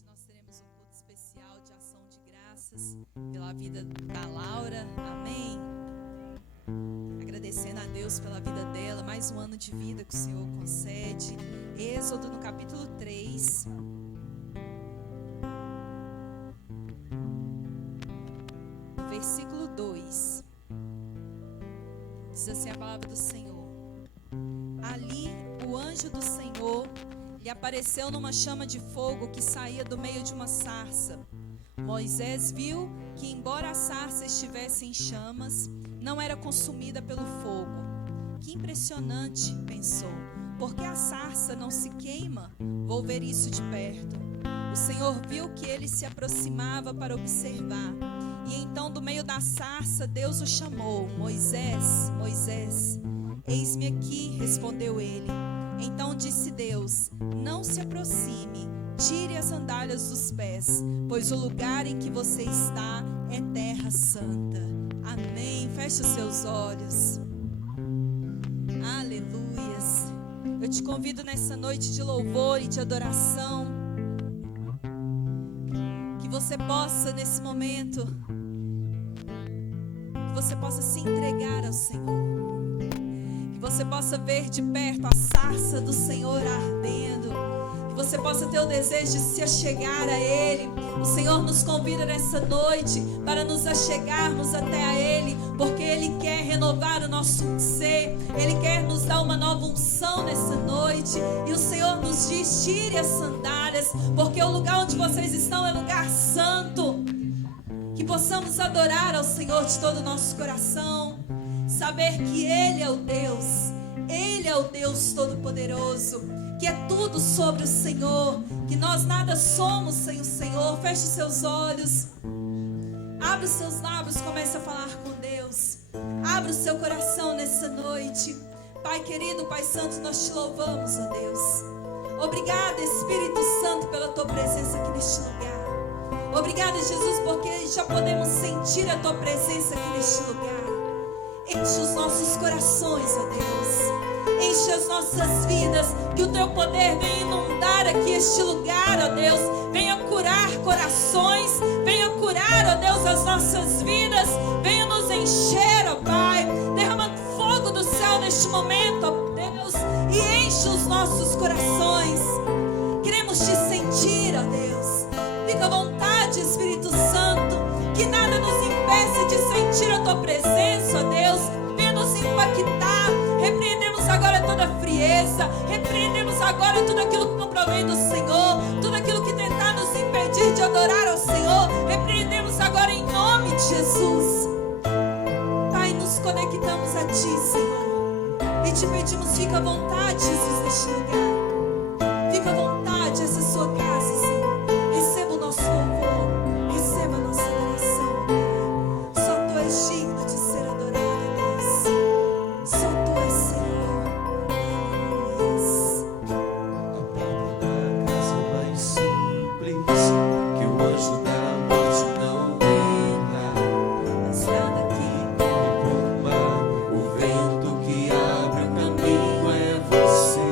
Hoje nós teremos um culto especial de ação de graças pela vida da Laura, amém? Agradecendo a Deus pela vida dela, mais um ano de vida que o Senhor concede. Êxodo no capítulo 3. No versículo 2. Diz assim a palavra do Senhor: Ali o anjo do Senhor lhe apareceu numa chama de fogo que saía do meio de uma sarça. Moisés viu que, embora a sarça estivesse em chamas, não era consumida pelo fogo. Que impressionante, pensou. Por que a sarça não se queima? Vou ver isso de perto. O Senhor viu que ele se aproximava para observar. E então, do meio da sarça, Deus o chamou: Moisés, Moisés. Eis-me aqui, respondeu ele. Então disse Deus: não se aproxime, tire as sandálias dos pés, pois o lugar em que você está é terra santa. Amém. Feche os seus olhos. Aleluias. Eu te convido nessa noite de louvor e de adoração, que você possa nesse momento, que você possa se entregar ao Senhor, que você possa ver de perto a sarça do Senhor ardendo, que você possa ter o desejo de se achegar a Ele. O Senhor nos convida nessa noite para nos achegarmos até a Ele, porque Ele quer renovar o nosso ser, Ele quer nos dar uma nova unção nessa noite. E o Senhor nos diz: tire as sandálias, porque o lugar onde vocês estão é lugar santo. Que possamos adorar ao Senhor de todo o nosso coração, saber que Ele é o Deus, Ele é o Deus Todo-Poderoso, que é tudo sobre o Senhor, que nós nada somos sem o Senhor. Feche os seus olhos, abre os seus lábios, comece a falar com Deus, abre o seu coração nessa noite. Pai querido, Pai santo, nós te louvamos, ó Deus. Obrigada, Espírito Santo, pela tua presença aqui neste lugar. Obrigada, Jesus, porque já podemos sentir a tua presença aqui neste lugar. Enche os nossos corações, ó Deus. Enche as nossas vidas, que o teu poder venha inundar aqui este lugar, ó Deus. Venha curar corações, venha curar, ó Deus, as nossas vidas. Venha nos encher, ó Pai. Derrama fogo do céu neste momento, ó Deus, e enche os nossos corações. Queremos te sentir, ó Deus. Fica à vontade, Espírito Santo, que nada nos impeça de sentir a tua presença, ó Deus. Venha nos impactar. Repreendemos agora toda frieza, repreendemos agora tudo aquilo que não provém do Senhor, tudo aquilo que tentar nos impedir de adorar ao Senhor. Repreendemos agora em nome de Jesus. Pai, nos conectamos a ti, Senhor, e te pedimos: fica à vontade, Jesus, neste lugar. Fica à vontade, essa sua casa, Senhor. Receba o nosso louvor, receba a nossa adoração. Só tu és digno de ser adorado, Deus. Só tu és Senhor. Aleluias. A porta da casa mais simples, que o anjo da morte não entra. Estrada aqui, Como pomba, o vento que abre o caminho é você.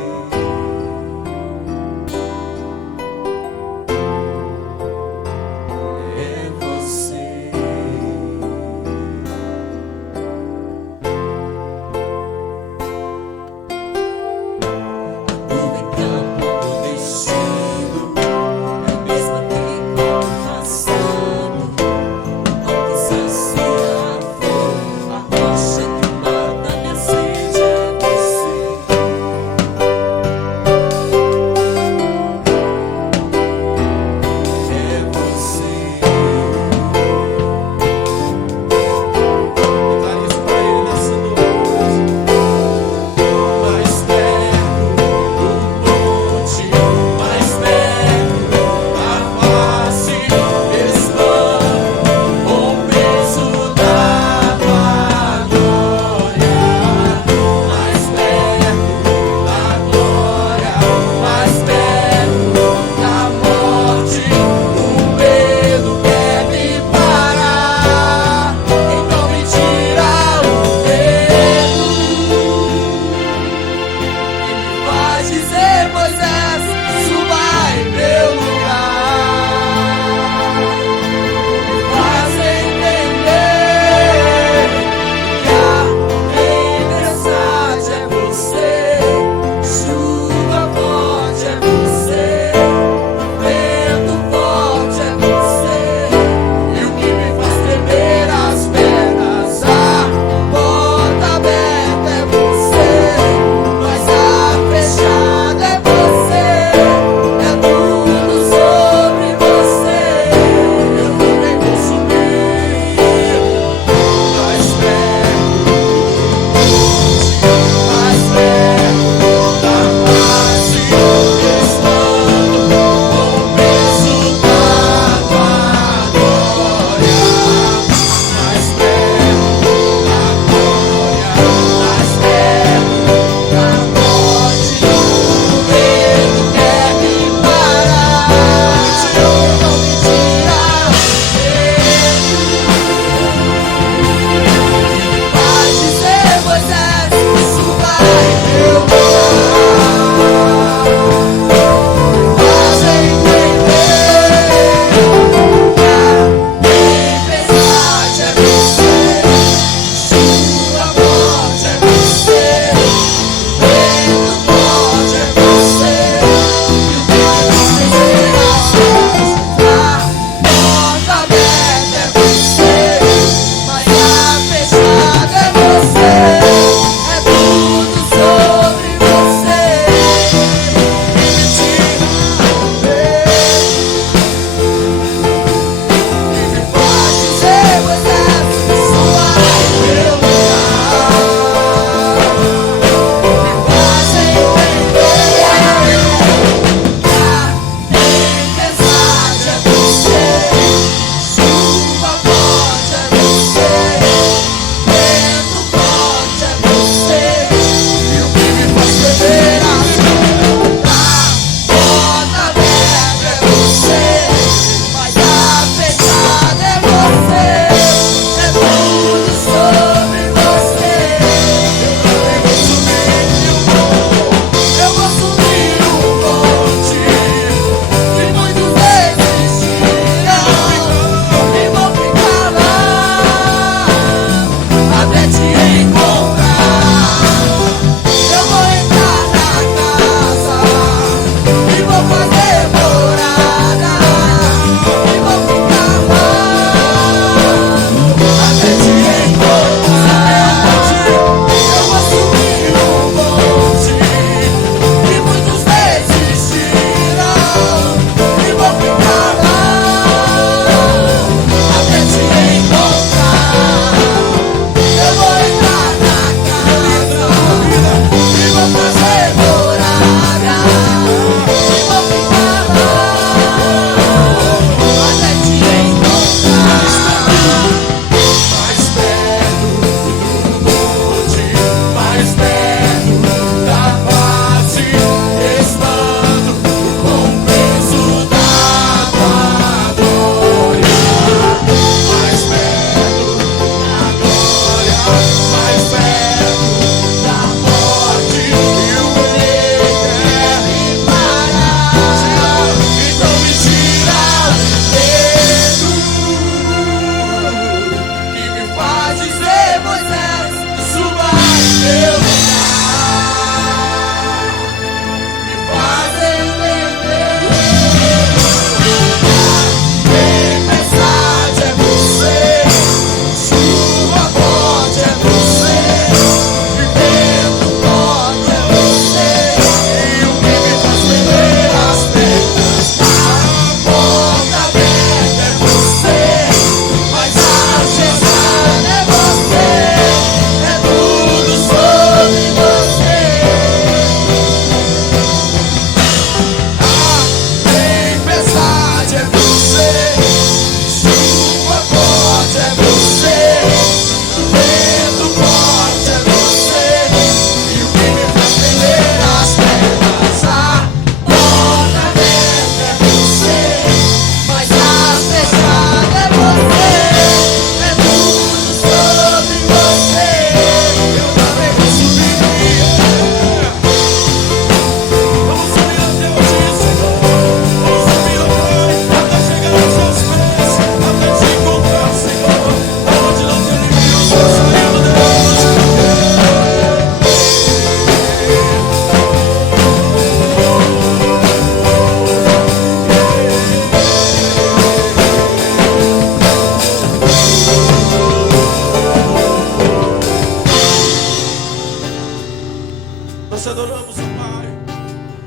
adoramos, ó Pai.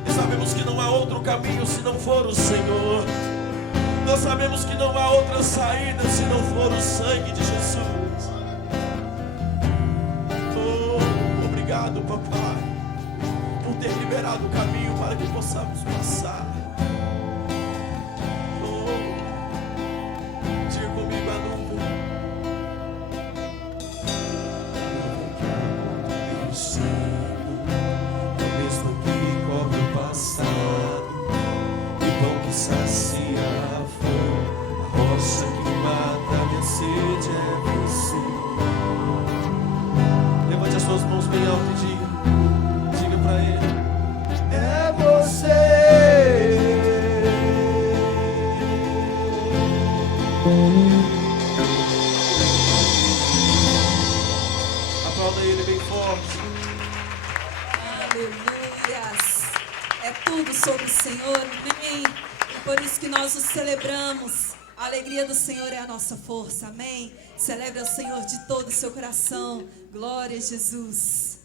E sabemos que não há outro caminho se não for o Senhor. Nós sabemos que não há outra saída se não for o sangue de Jesus. Oh, obrigado, papai, por ter liberado o caminho para que possamos passar. Oh, diga comigo a nuvem. É o mesmo que cobre o passado, o pão que sacia a fome, a rocha que mata a minha sede é você. Levante as suas mãos bem alto e diga pra ele: é você. Aplauda ele bem forte. Aleluias. É tudo sobre o Senhor, amém? E por isso que nós o celebramos. A alegria do Senhor é a nossa força, amém? Celebre ao Senhor de todo o seu coração. Glória a Jesus.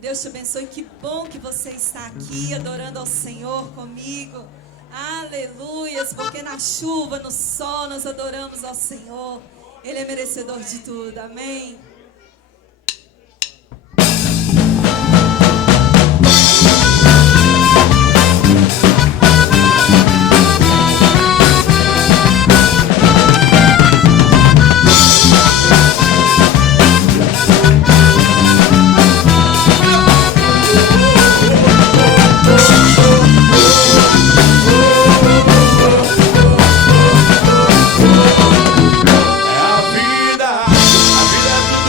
Deus te abençoe, que bom que você está aqui adorando ao Senhor comigo. Aleluias, porque na chuva, no sol, nós adoramos ao Senhor. Ele é merecedor de tudo, amém? A vida é tudo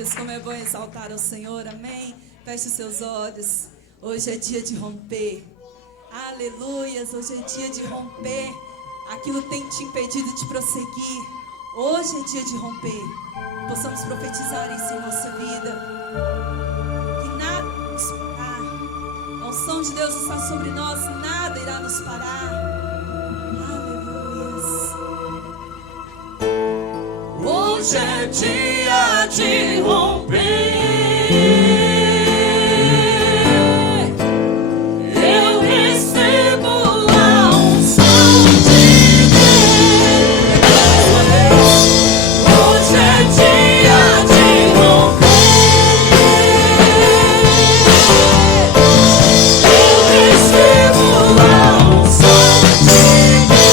Aleluias, como é bom exaltar ao Senhor, amém? Feche os seus olhos. Hoje é dia de romper. Aleluias, hoje é dia de romper. Aquilo tem te impedido de prosseguir. Hoje é dia de romper. Possamos profetizar isso em nossa vida. Que nada nos parar. A unção de Deus está sobre nós, nada irá nos parar. Aleluias. Hoje é dia de romper. Eu recebo a unção de Deus. Hoje é dia de romper. Eu recebo a unção de Deus.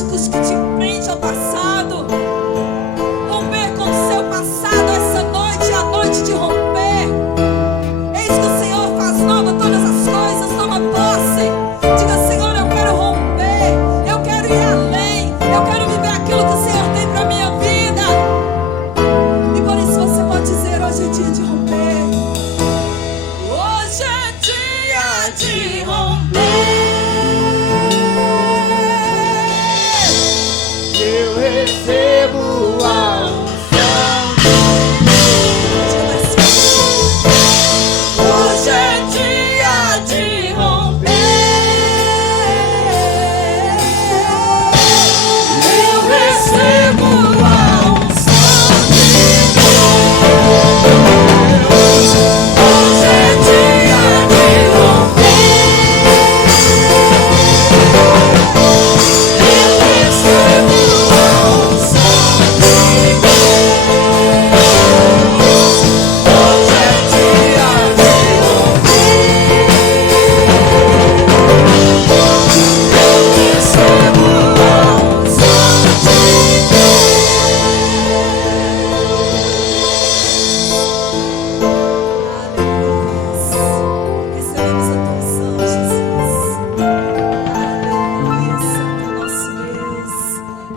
psicológicos que te prendem ao passado. Romper com o seu passado essa noite é a noite de romper. Eis que o Senhor faz nova todas as coisas. Toma posse. Diga: Senhor, eu quero romper. Eu quero ir além. Eu quero viver aquilo que o Senhor tem para minha vida. E por isso você pode dizer: hoje é dia de romper. Hoje é dia de romper. Eu recebo a unção de Deus. Hoje é dia de romper. Eu recebo a unção de Deus. Hoje é dia de romper. Eu recebo a unção de Deus. Hoje é dia de romper. Eu recebo a unção de Recebemos a tua unção, Jesus. Aleluia, Santo é o nosso Deus.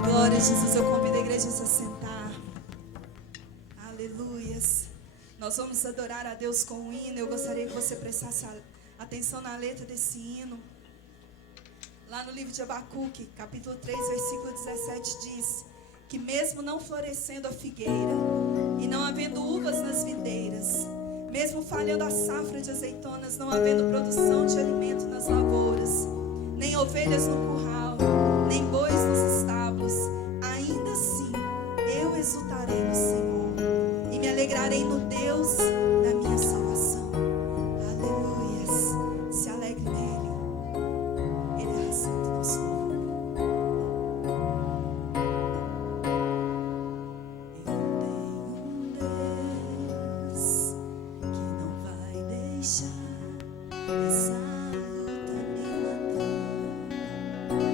Glória a Jesus. Eu convido a igreja a se assentar. Aleluias. Nós vamos adorar a Deus com um hino. Eu gostaria que você prestasse atenção na letra desse hino. Lá no livro de Abacuque, capítulo 3, versículo 17, diz que mesmo não florescendo a figueira e não havendo uvas nas videiras, mesmo falhando a safra de azeitonas, não havendo produção de alimento nas lavouras, nem ovelhas no curral, nem bois nos estábulos, ainda assim eu exultarei no Senhor e me alegrarei no Deus da minha salvação. Aleluias. Se alegre nele. Ele é a razão do nosso louvor. Eu tenho um Deus que não vai deixar essa luta me matar.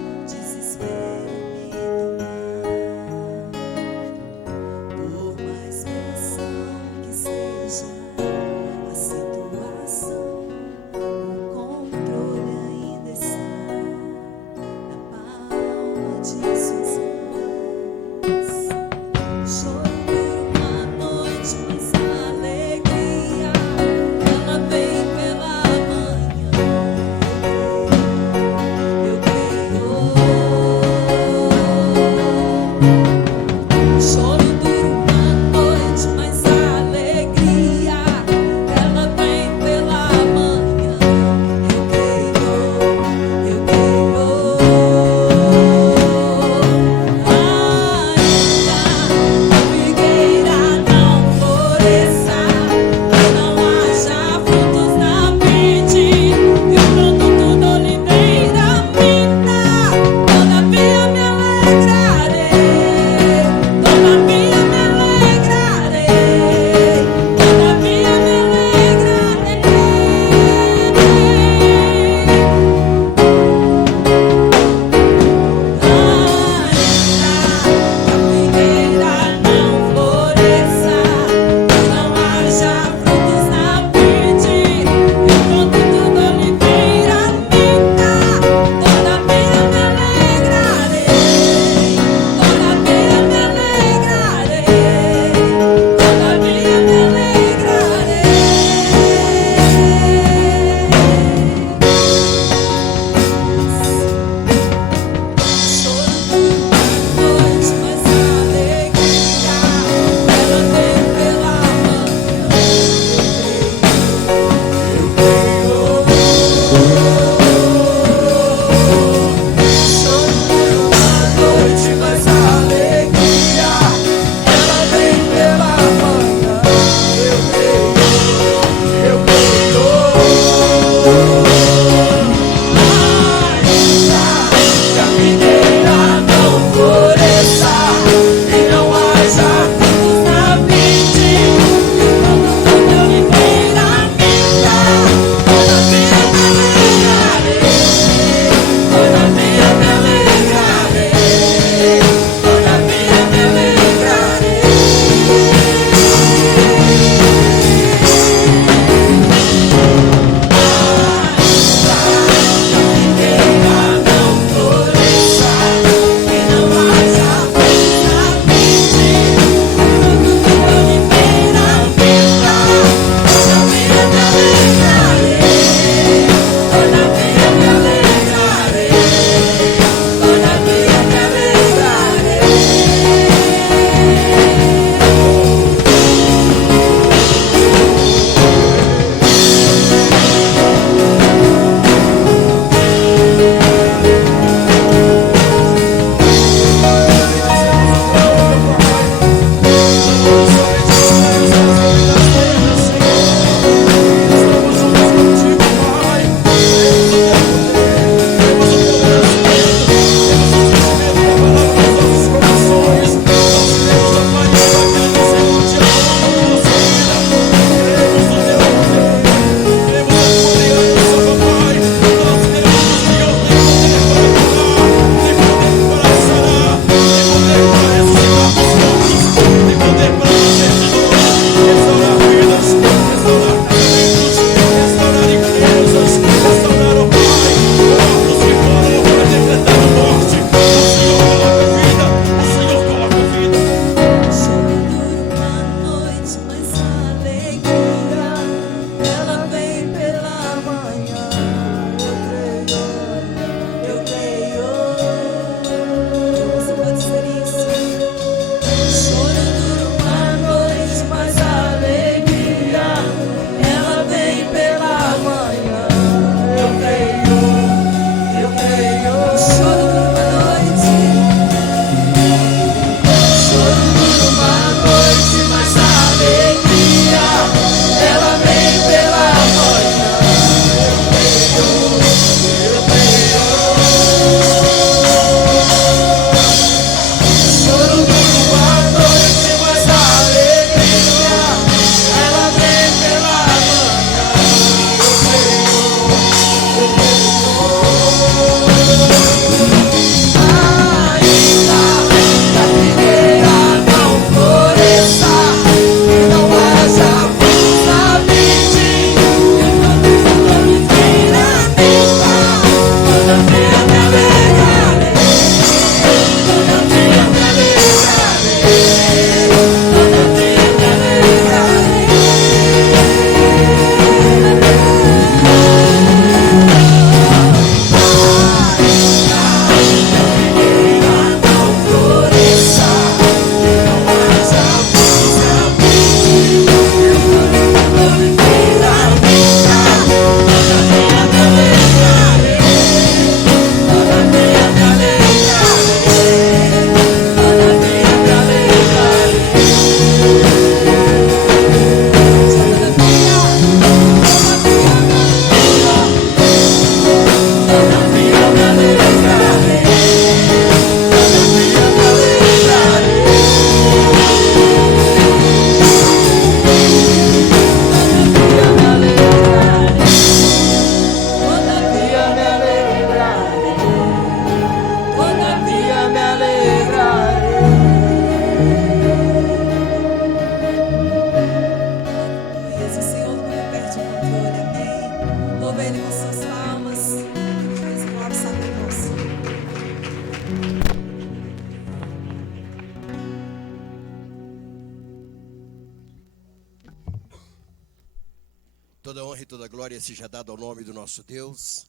Toda honra e toda glória seja dada ao nome do nosso Deus.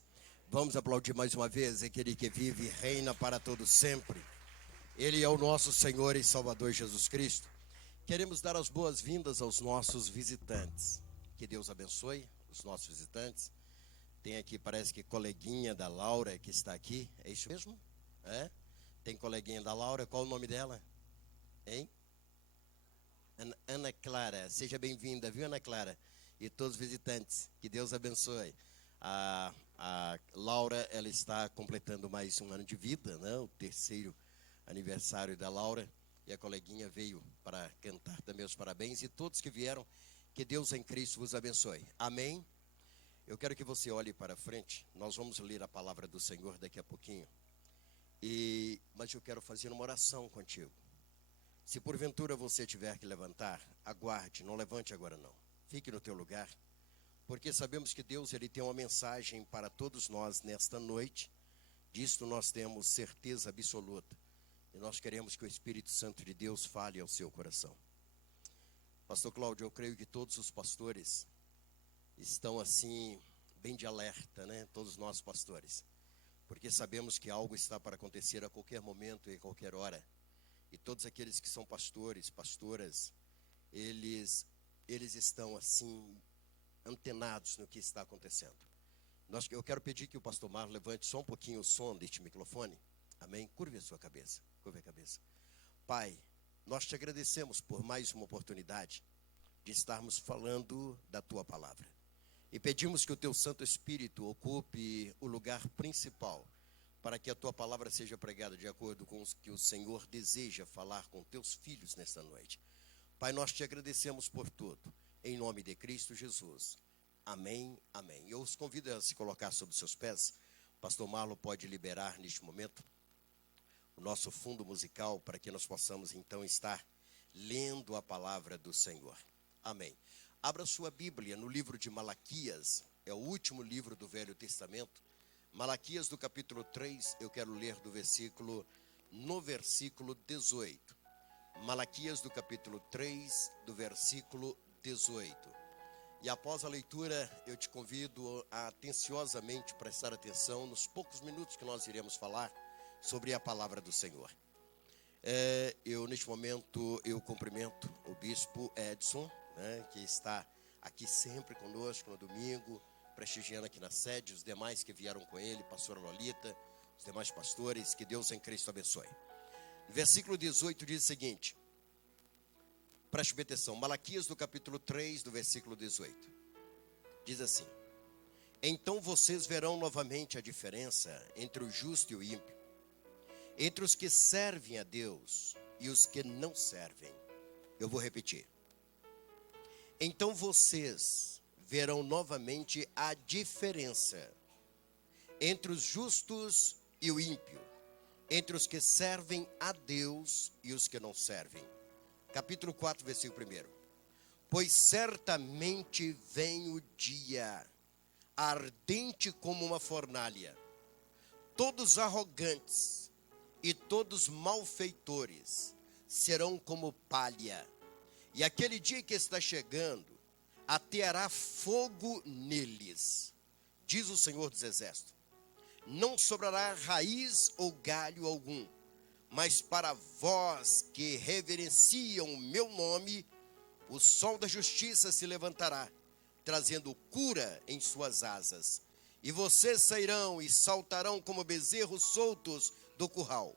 Vamos aplaudir mais uma vez aquele que vive e reina para todo sempre. Ele é o nosso Senhor e Salvador Jesus Cristo. Queremos dar as boas-vindas aos nossos visitantes. Que Deus abençoe os nossos visitantes. Tem aqui, parece que coleguinha da Laura que está aqui. É isso mesmo? É? Tem coleguinha da Laura. Qual o nome dela? Hein? Ana Clara. Seja bem-vinda, viu, Ana Clara? E todos os visitantes, que Deus abençoe. A Laura, ela está completando mais um ano de vida, né? O terceiro aniversário da Laura. E a coleguinha veio para cantar também os parabéns. E todos que vieram, que Deus em Cristo vos abençoe. Amém? Eu quero que você olhe para frente. Nós vamos ler a palavra do Senhor daqui a pouquinho. Mas eu quero fazer uma oração contigo. Se porventura você tiver que levantar, aguarde, não levante agora não. Fique no teu lugar, porque sabemos que Deus ele tem uma mensagem para todos nós nesta noite. Disto nós temos certeza absoluta. E nós queremos que o Espírito Santo de Deus fale ao seu coração. Pastor Cláudio, eu creio que todos os pastores estão assim, bem de alerta, né? Todos nós pastores. Porque sabemos que algo está para acontecer a qualquer momento e a qualquer hora. E todos aqueles que são pastores, pastoras, eles estão assim, antenados no que está acontecendo. Eu quero pedir que o pastor Marlon levante só um pouquinho o som deste microfone. Amém? Curve a sua cabeça, curve a cabeça. Pai, nós te agradecemos por mais uma oportunidade de estarmos falando da tua palavra. E pedimos que o teu Santo Espírito ocupe o lugar principal para que a tua palavra seja pregada de acordo com o que o Senhor deseja falar com teus filhos nesta noite. Pai, nós te agradecemos por tudo, em nome de Cristo Jesus. Amém, amém. Eu os convido a se colocar sobre os seus pés. Pastor Marlon pode liberar neste momento o nosso fundo musical para que nós possamos então estar lendo a palavra do Senhor. Amém. Abra sua Bíblia no livro de Malaquias, é o último livro do Velho Testamento. Malaquias do capítulo 3, eu quero ler no versículo 18. Malaquias do capítulo 3, do versículo 18. E após a leitura, eu te convido a atenciosamente prestar atenção nos poucos minutos que nós iremos falar sobre a palavra do Senhor. Neste momento, eu cumprimento o bispo Edson, né, que está aqui sempre conosco no domingo, prestigiando aqui na sede, os demais que vieram com ele, pastora Lolita, os demais pastores, que Deus em Cristo abençoe. Versículo 18 diz o seguinte, preste bem atenção, Malaquias do capítulo 3, do versículo 18, diz assim: então vocês verão novamente a diferença entre o justo e o ímpio, entre os que servem a Deus e os que não servem. Eu vou repetir. Então vocês verão novamente a diferença entre os justos e o ímpio, entre os que servem a Deus e os que não servem. Capítulo 4, versículo 1. Pois certamente vem o dia, ardente como uma fornalha, todos arrogantes e todos malfeitores serão como palha, e aquele dia que está chegando, ateará fogo neles, diz o Senhor dos Exércitos. Não sobrará raiz ou galho algum, mas para vós que reverenciam o meu nome, o sol da justiça se levantará, trazendo cura em suas asas. E vocês sairão e saltarão como bezerros soltos do curral.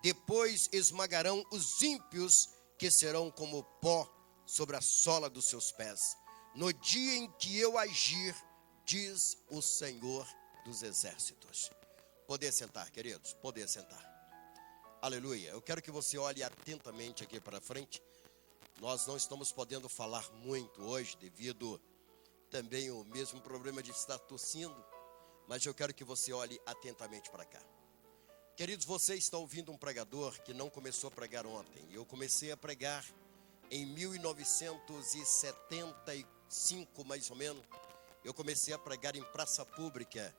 Depois esmagarão os ímpios, que serão como pó sobre a sola dos seus pés. No dia em que eu agir, diz o Senhor dos Exércitos. Poder sentar, queridos, poder sentar. Aleluia. Eu quero que você olhe atentamente aqui para frente. Nós não estamos podendo falar muito hoje, devido também ao mesmo problema de estar tossindo, mas eu quero que você olhe atentamente para cá. Queridos, você está ouvindo um pregador que não começou a pregar ontem. Eu comecei a pregar em 1975, mais ou menos. Eu comecei a pregar em praça pública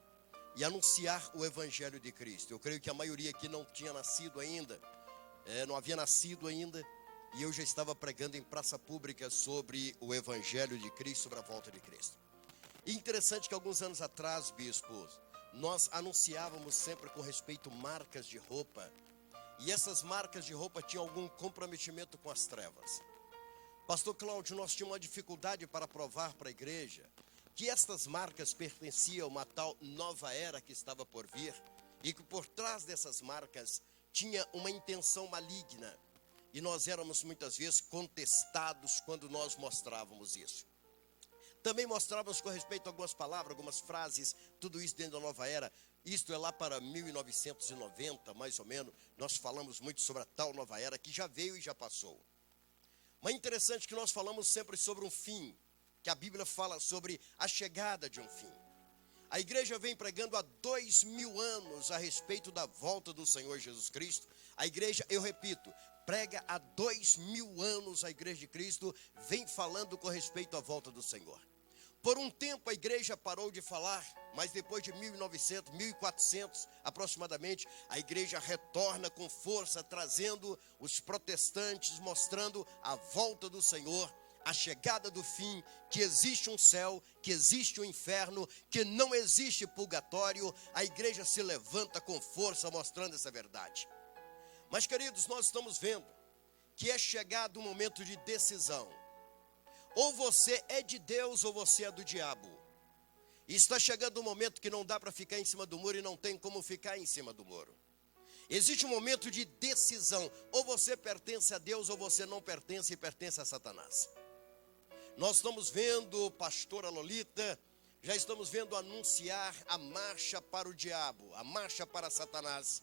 e anunciar o Evangelho de Cristo. Eu creio que a maioria aqui não tinha nascido ainda, não havia nascido ainda, e eu já estava pregando em praça pública sobre o Evangelho de Cristo, sobre a volta de Cristo. E interessante que alguns anos atrás, bispos, nós anunciávamos sempre com respeito marcas de roupa, e essas marcas de roupa tinham algum comprometimento com as trevas. Pastor Cláudio, nós tínhamos uma dificuldade para provar para a igreja que estas marcas pertenciam a uma tal nova era que estava por vir, e que por trás dessas marcas tinha uma intenção maligna, e nós éramos muitas vezes contestados quando nós mostrávamos isso. Também mostrávamos com respeito a algumas palavras, algumas frases, tudo isso dentro da nova era. Isto é lá para 1990, mais ou menos, nós falamos muito sobre a tal nova era que já veio e já passou. Mas é interessante que nós falamos sempre sobre um fim, que a Bíblia fala sobre a chegada de um fim. A igreja vem pregando há 2000 anos a respeito da volta do Senhor Jesus Cristo. A igreja, eu repito, prega há 2000 anos, a igreja de Cristo vem falando com respeito à volta do Senhor. Por um tempo a igreja parou de falar, mas depois de 1900, 1400 aproximadamente, a igreja retorna com força, trazendo os protestantes, mostrando a volta do Senhor, a chegada do fim, que existe um céu, que existe um inferno, que não existe purgatório. A igreja se levanta com força mostrando essa verdade. Mas, queridos, nós estamos vendo que é chegado um momento de decisão. Ou você é de Deus ou você é do diabo. E está chegando um momento que não dá para ficar em cima do muro e não tem como ficar em cima do muro. Existe um momento de decisão. Ou você pertence a Deus ou você não pertence e pertence a Satanás. Nós estamos vendo, pastora Lolita, já estamos vendo anunciar a marcha para o diabo, a marcha para Satanás.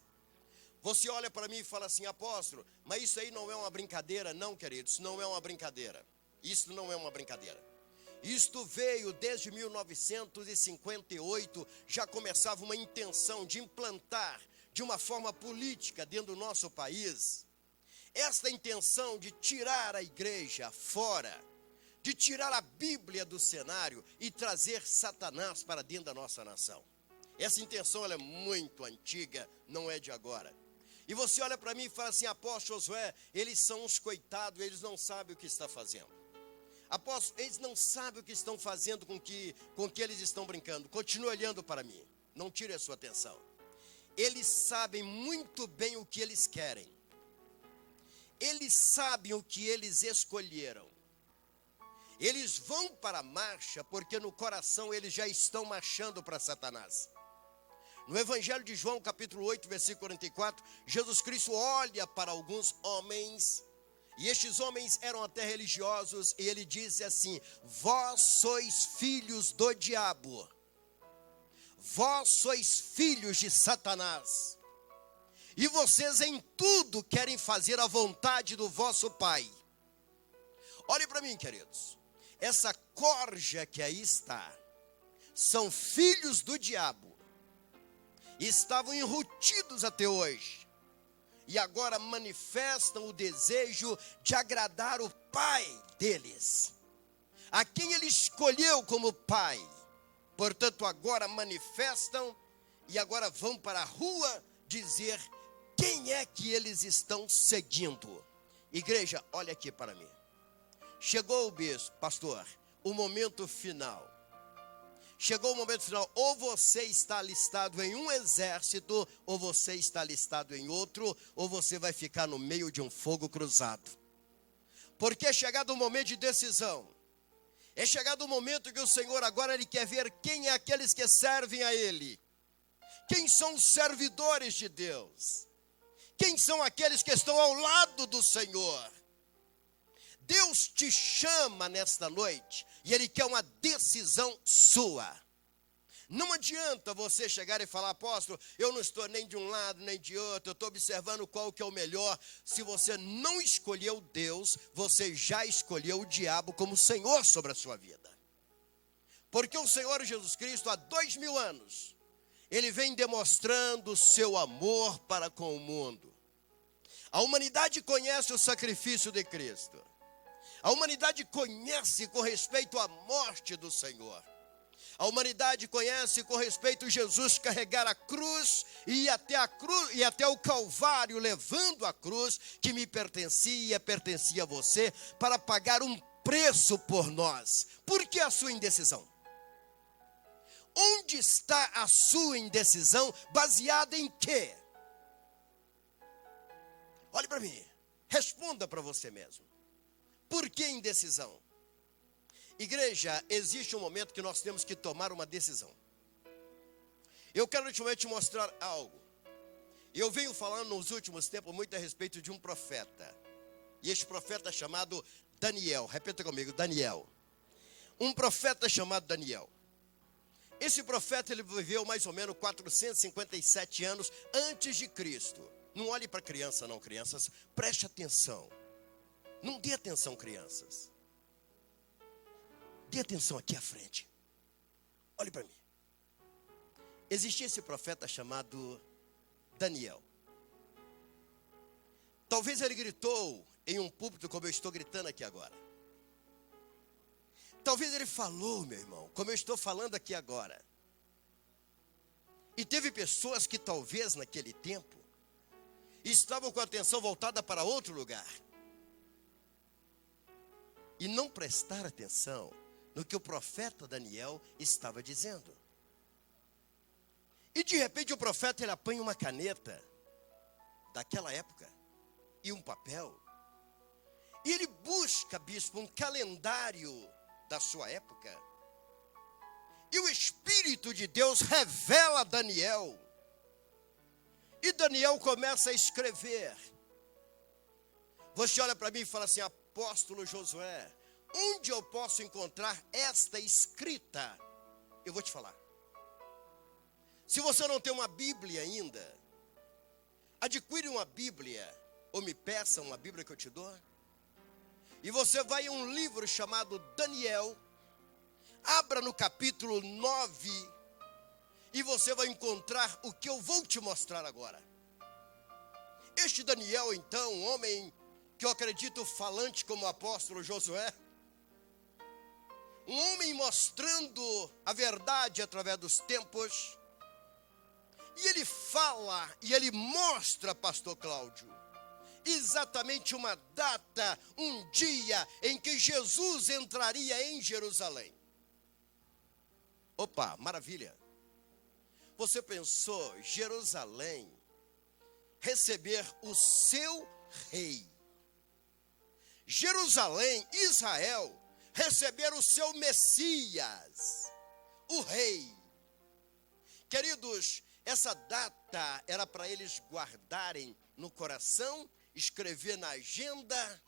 Você olha para mim e fala assim: apóstolo, mas isso aí não é uma brincadeira? Não, queridos, isso não é uma brincadeira. Isso não é uma brincadeira. Isto veio desde 1958, já começava uma intenção de implantar de uma forma política dentro do nosso país, esta intenção de tirar a igreja fora, de tirar a Bíblia do cenário e trazer Satanás para dentro da nossa nação. Essa intenção ela é muito antiga, não é de agora. E você olha para mim e fala assim: apóstolo Josué, eles são uns coitados, eles não sabem o que está fazendo. Apóstolo, eles não sabem o que estão fazendo com que eles estão brincando. Continue olhando para mim, não tire a sua atenção. Eles sabem muito bem o que eles querem. Eles sabem o que eles escolheram. Eles vão para a marcha porque no coração eles já estão marchando para Satanás. No Evangelho de João, capítulo 8, versículo 44, Jesus Cristo olha para alguns homens, e estes homens eram até religiosos, e ele diz assim: vós sois filhos do diabo, vós sois filhos de Satanás, e vocês em tudo querem fazer a vontade do vosso pai. Olhe para mim, queridos. Essa corja que aí está, são filhos do diabo, estavam enrutidos até hoje, e agora manifestam o desejo de agradar o pai deles, a quem ele escolheu como pai. Portanto, agora manifestam e agora vão para a rua dizer quem é que eles estão seguindo. Igreja, olha aqui para mim. Chegou o bispo, pastor, o momento final. Chegou o momento final. Ou você está alistado em um exército, ou você está alistado em outro, ou você vai ficar no meio de um fogo cruzado. Porque é chegado o momento de decisão. É chegado o momento que o Senhor agora ele quer ver quem é aqueles que servem a Ele. Quem são os servidores de Deus? Quem são aqueles que estão ao lado do Senhor? Deus te chama nesta noite e Ele quer uma decisão sua. Não adianta você chegar e falar, apóstolo, eu não estou nem de um lado nem de outro, eu estou observando qual que é o melhor. Se você não escolheu Deus, você já escolheu o diabo como Senhor sobre a sua vida. Porque o Senhor Jesus Cristo, há 2000 anos, Ele vem demonstrando o seu amor para com o mundo. A humanidade conhece o sacrifício de Cristo. A humanidade conhece com respeito à morte do Senhor. A humanidade conhece com respeito a Jesus carregar a cruz e ir até a cruz e até o Calvário, levando a cruz que me pertencia a você, para pagar um preço por nós. Por que a sua indecisão? Onde está a sua indecisão? Baseada em quê? Olhe para mim, responda para você mesmo. Por que indecisão? Igreja, existe um momento que nós temos que tomar uma decisão. Eu quero te mostrar algo. Eu venho falando nos últimos tempos muito a respeito de um profeta. E este profeta é chamado Daniel. Repita comigo, Daniel. Um profeta chamado Daniel. Esse profeta, ele viveu mais ou menos 457 anos antes de Cristo. Não olhe para criança não, crianças. Preste atenção. Não dê atenção, crianças. Dê atenção aqui à frente. Olhe para mim. Existia esse profeta chamado Daniel. Talvez ele gritou em um púlpito como eu estou gritando aqui agora. Talvez ele falou, meu irmão, como eu estou falando aqui agora. E teve pessoas que talvez naquele tempo estavam com a atenção voltada para outro lugar. E não prestaram atenção no que o profeta Daniel estava dizendo. E de repente o profeta, ele apanha uma caneta daquela época e um papel. E ele busca, bispo, um calendário da sua época. E o Espírito de Deus revela a Daniel. E Daniel começa a escrever. Você olha para mim e fala assim, apóstolo Josué, onde eu posso encontrar esta escrita? Eu vou te falar. Se você não tem uma Bíblia ainda, adquire uma Bíblia, ou me peça uma Bíblia que eu te dou. E você vai em um livro chamado Daniel, abra no capítulo 9, e você vai encontrar o que eu vou te mostrar agora. Este Daniel, então, um homem que eu acredito falante como o apóstolo Josué, um homem mostrando a verdade através dos tempos, e ele fala, e ele mostra, pastor Cláudio, exatamente uma data, um dia em que Jesus entraria em Jerusalém. Opa, maravilha. Você pensou, Jerusalém, receber o seu rei. Jerusalém, Israel, receber o seu Messias, o rei. Queridos, essa data era para eles guardarem no coração, escrever na agenda.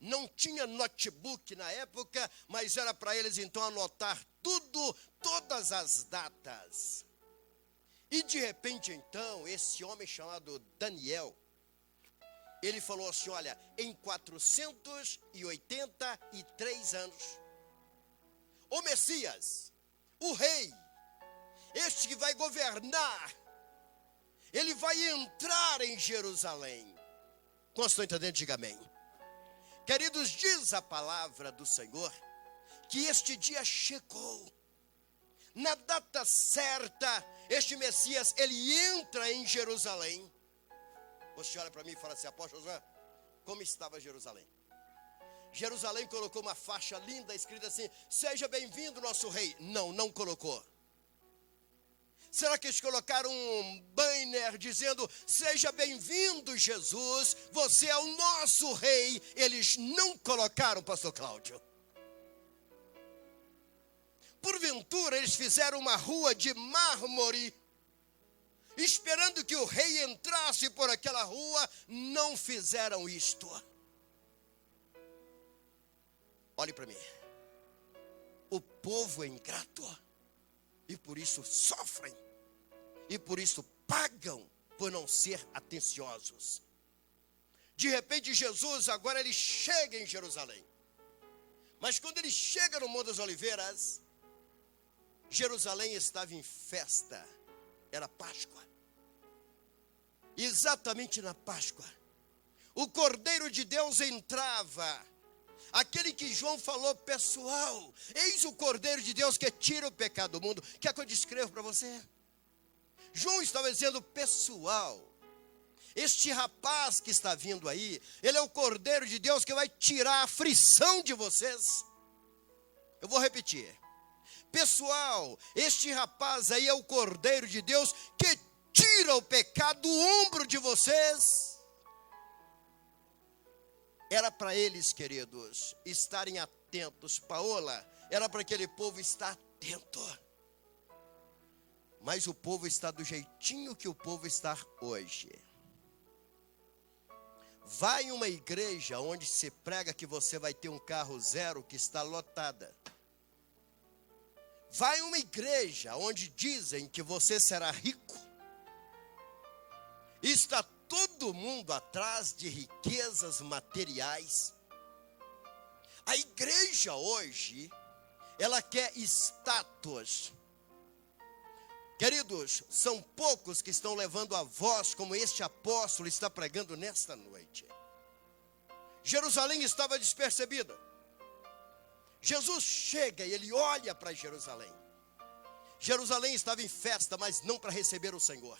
Não tinha notebook na época, mas era para eles então anotar tudo, todas as datas. E de repente então, esse homem chamado Daniel, ele falou assim, olha, em 483 anos, o Messias, o rei, este que vai governar, ele vai entrar em Jerusalém. Quantos estão entendendo? Diga amém. Queridos, diz a palavra do Senhor que este dia chegou. Na data certa, este Messias, ele entra em Jerusalém. Você olha para mim e fala assim, apóstolo Josué, como estava Jerusalém? Jerusalém colocou uma faixa linda escrita assim, seja bem-vindo nosso rei. Não, não colocou. Será que eles colocaram um banner dizendo, seja bem-vindo Jesus, você é o nosso rei? Eles não colocaram, pastor Cláudio. Porventura eles fizeram uma rua de mármore, esperando que o rei entrasse por aquela rua. Não fizeram isto. Olhe para mim. O povo é ingrato. e por isso sofrem, e por isso pagam por não ser atenciosos. De repente Jesus agora ele chega em Jerusalém. Mas quando ele chega no Monte das Oliveiras, Jerusalém estava em festa. Era Páscoa. Exatamente na Páscoa, o Cordeiro de Deus entrava. Aquele que João falou, pessoal, eis o Cordeiro de Deus que tira o pecado do mundo. Quer que eu descreva para você? João estava dizendo, pessoal, este rapaz que está vindo aí, ele é o Cordeiro de Deus que vai tirar a aflição de vocês. Eu vou repetir. Pessoal, este rapaz aí é o Cordeiro de Deus que tira o pecado do ombro de vocês. Era para eles, queridos, estarem atentos. Paola, era para aquele povo estar atento. Mas o povo está do jeitinho que o povo está hoje. Vai em uma igreja onde se prega que você vai ter um carro zero que está lotada. Vai em uma igreja onde dizem que você será rico. Está todo mundo atrás de riquezas materiais. A igreja hoje, ela quer status. Queridos, são poucos que estão levando a voz como este apóstolo está pregando nesta noite. Jerusalém estava despercebida. Jesus chega e ele olha para Jerusalém. Jerusalém estava em festa, mas não para receber o Senhor.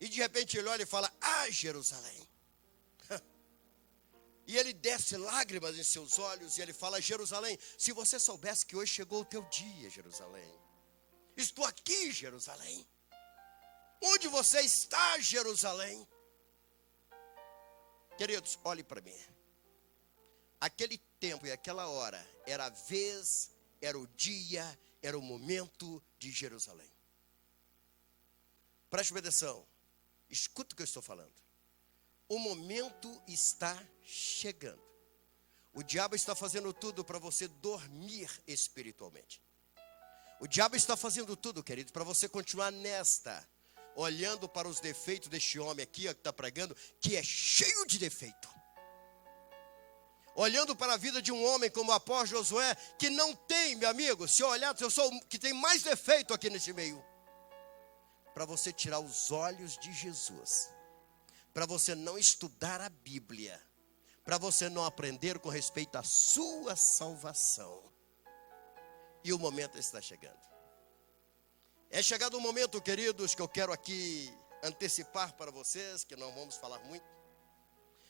E de repente ele olha e fala, Jerusalém. E ele desce lágrimas em seus olhos e ele fala, Jerusalém, se você soubesse que hoje chegou o teu dia, Jerusalém. Estou aqui, Jerusalém. Onde você está, Jerusalém? Queridos, olhe para mim. Aquele tempo e aquela hora era a vez, era o dia, era o momento de Jerusalém. Preste atenção. Escuta o que eu estou falando. O momento está chegando. O diabo está fazendo tudo para você dormir espiritualmente. O diabo está fazendo tudo, querido, para você continuar olhando para os defeitos deste homem aqui, ó, que está pregando, que é cheio de defeito. Olhando para a vida de um homem como o apóstolo Josué, que não tem, meu amigo, se eu olhar, eu sou o que tem mais defeito aqui nesse meio. Para você tirar os olhos de Jesus, para você não estudar a Bíblia, para você não aprender com respeito à sua salvação. E o momento está chegando. É chegado o momento, queridos, que eu quero aqui antecipar para vocês, que não vamos falar muito.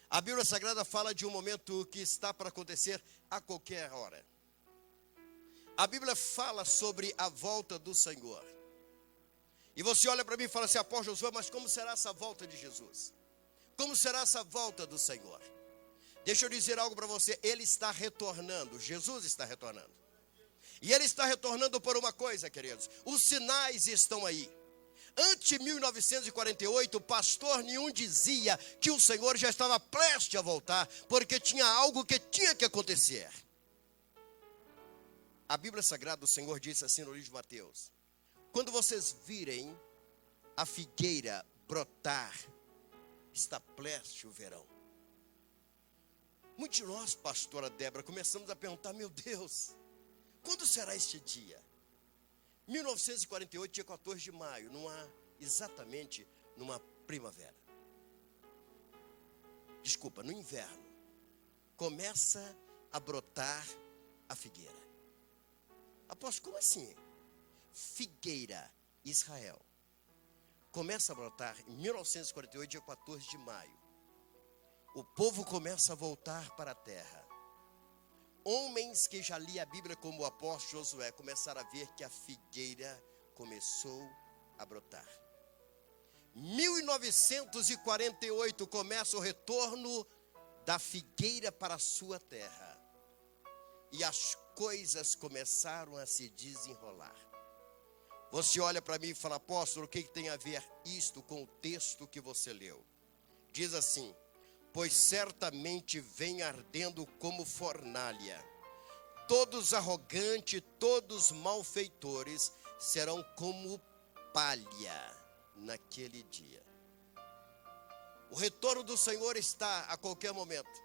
A Bíblia Sagrada fala de um momento que está para acontecer a qualquer hora. A Bíblia fala sobre a volta do Senhor. E você olha para mim e fala assim, apóstolo Josué, mas como será essa volta de Jesus? Como será essa volta do Senhor? Deixa eu dizer algo para você, Ele está retornando, Jesus está retornando. E Ele está retornando por uma coisa, queridos, os sinais estão aí. Antes de 1948, pastor nenhum dizia que o Senhor já estava prestes a voltar, porque tinha algo que tinha que acontecer. A Bíblia Sagrada, o Senhor disse assim no livro de Mateus, quando vocês virem a figueira brotar, está prestes o verão. Muitos de nós, pastora Débora, começamos a perguntar, meu Deus, quando será este dia? 1948, dia 14 de maio, exatamente numa primavera. Desculpa, no inverno, começa a brotar a figueira. Apóstolo, como assim? Figueira, Israel. Começa a brotar em 1948, dia 14 de maio. O povo começa a voltar para a terra. Homens que já liam a Bíblia como o apóstolo Josué começaram a ver que a figueira começou a brotar. 1948 começa o retorno da figueira para a sua terra. E as coisas começaram a se desenrolar. Você olha para mim e fala, apóstolo, o que tem a ver isto com o texto que você leu? Diz assim, pois certamente vem ardendo como fornalha, todos arrogantes, todos malfeitores, serão como palha naquele dia. O retorno do Senhor está a qualquer momento.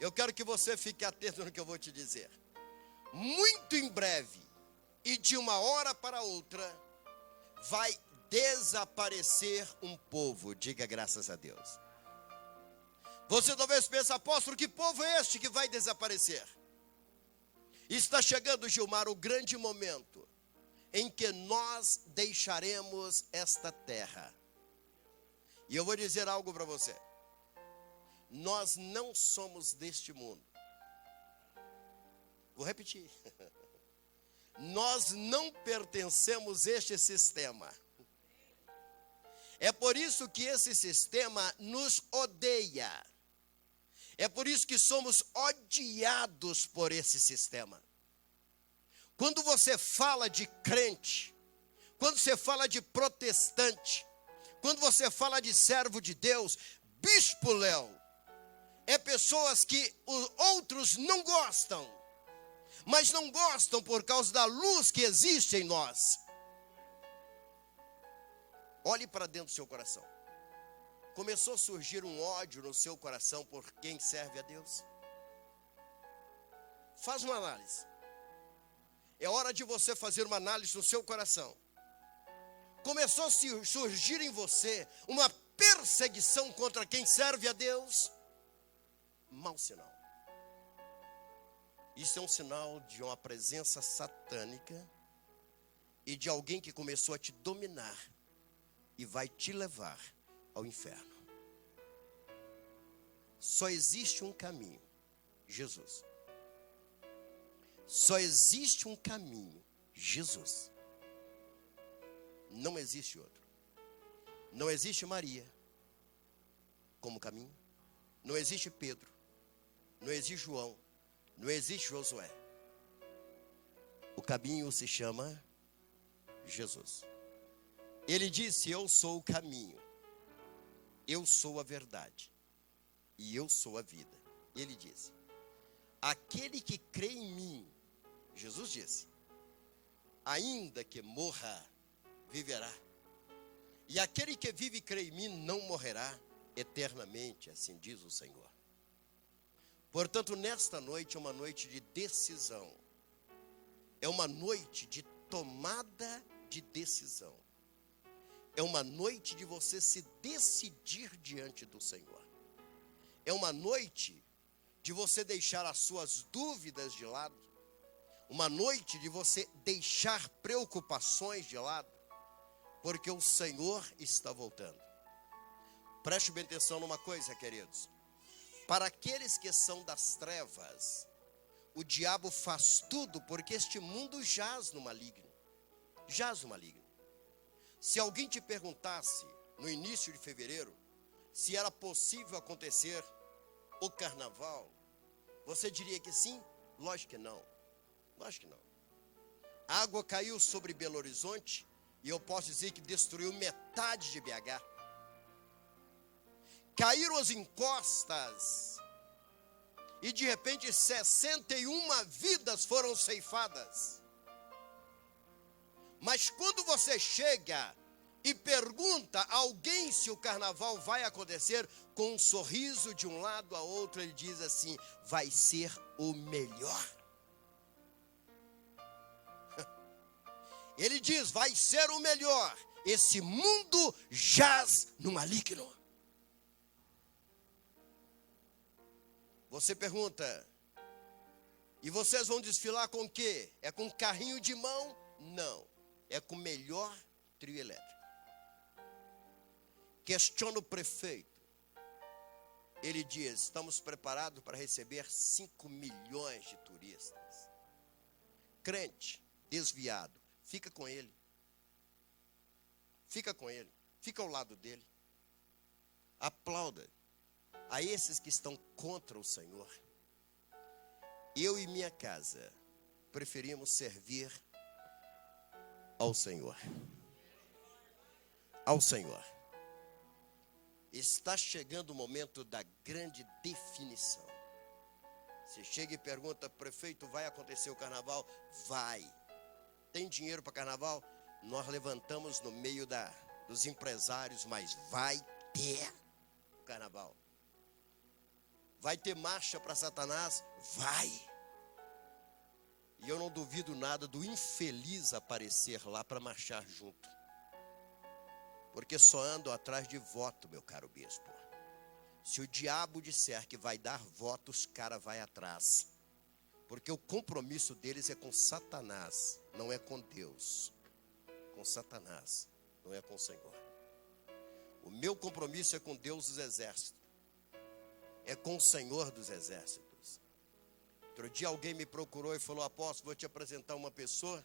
Eu quero que você fique atento no que eu vou te dizer. Muito em breve, e de uma hora para outra, vai desaparecer um povo. Diga graças a Deus. Você talvez pense, apóstolo, que povo é este que vai desaparecer? Está chegando, Gilmar, o grande momento em que nós deixaremos esta terra. E eu vou dizer algo para você. Nós não somos deste mundo. Vou repetir. Nós não pertencemos a este sistema. É por isso que esse sistema nos odeia. É por isso que somos odiados por esse sistema. Quando você fala de crente, quando você fala de protestante, quando você fala de servo de Deus, Bispo Léo, é pessoas que os outros não gostam, mas não gostam por causa da luz que existe em nós. Olhe para dentro do seu coração. Começou a surgir um ódio no seu coração por quem serve a Deus? Faz uma análise. É hora de você fazer uma análise no seu coração. Começou a surgir em você uma perseguição contra quem serve a Deus? Mau sinal. Isso é um sinal de uma presença satânica e de alguém que começou a te dominar e vai te levar ao inferno. Só existe um caminho, Jesus. Só existe um caminho, Jesus. Não existe outro. Não existe Maria como caminho. Não existe Pedro. Não existe João. Não existe Josué. O caminho se chama Jesus. Ele disse: eu sou o caminho, eu sou a verdade e eu sou a vida. Ele disse: aquele que crê em mim, Jesus disse, ainda que morra, viverá. E aquele que vive e crê em mim não morrerá eternamente, assim diz o Senhor. Portanto, nesta noite é uma noite de decisão. É uma noite de tomada de decisão. É uma noite de você se decidir diante do Senhor. É uma noite de você deixar as suas dúvidas de lado. Uma noite de você deixar preocupações de lado. Porque o Senhor está voltando. Preste bem atenção numa coisa, queridos. Para aqueles que são das trevas, o diabo faz tudo porque este mundo jaz no maligno. Jaz no maligno. Se alguém te perguntasse no início de fevereiro se era possível acontecer o carnaval, você diria que sim? Lógico que não. Lógico que não. A água caiu sobre Belo Horizonte e eu posso dizer que destruiu metade de BH. Caíram as encostas e de repente 61 vidas foram ceifadas. Mas quando você chega e pergunta a alguém se o carnaval vai acontecer, com um sorriso de um lado a outro, ele diz assim: vai ser o melhor. Ele diz: vai ser o melhor. Esse mundo jaz no maligno. Você pergunta: e vocês vão desfilar com o quê? É com carrinho de mão? Não. É com o melhor trio elétrico. Questiona o prefeito. Ele diz: estamos preparados para receber 5 milhões de turistas. Crente, desviado, fica com ele. Fica com ele. Fica ao lado dele. Aplauda a esses que estão contra o Senhor. Eu e minha casa preferimos servir ao Senhor. Ao Senhor. Está chegando o momento da grande definição. Você chega e pergunta: prefeito, vai acontecer o carnaval? Vai. Tem dinheiro para carnaval? nós levantamos no meio dos empresários, mas vai ter carnaval. Vai ter marcha para Satanás? Vai. E eu não duvido nada do infeliz aparecer lá para marchar junto. Porque só ando atrás de voto, meu caro bispo. Se o diabo disser que vai dar voto, os caras vão atrás. Porque o compromisso deles é com Satanás, não é com Deus. Com Satanás, não é com o Senhor. O meu compromisso é com Deus dos exércitos. É com o Senhor dos exércitos. Outro dia alguém me procurou e falou: apóstolo, vou te apresentar uma pessoa.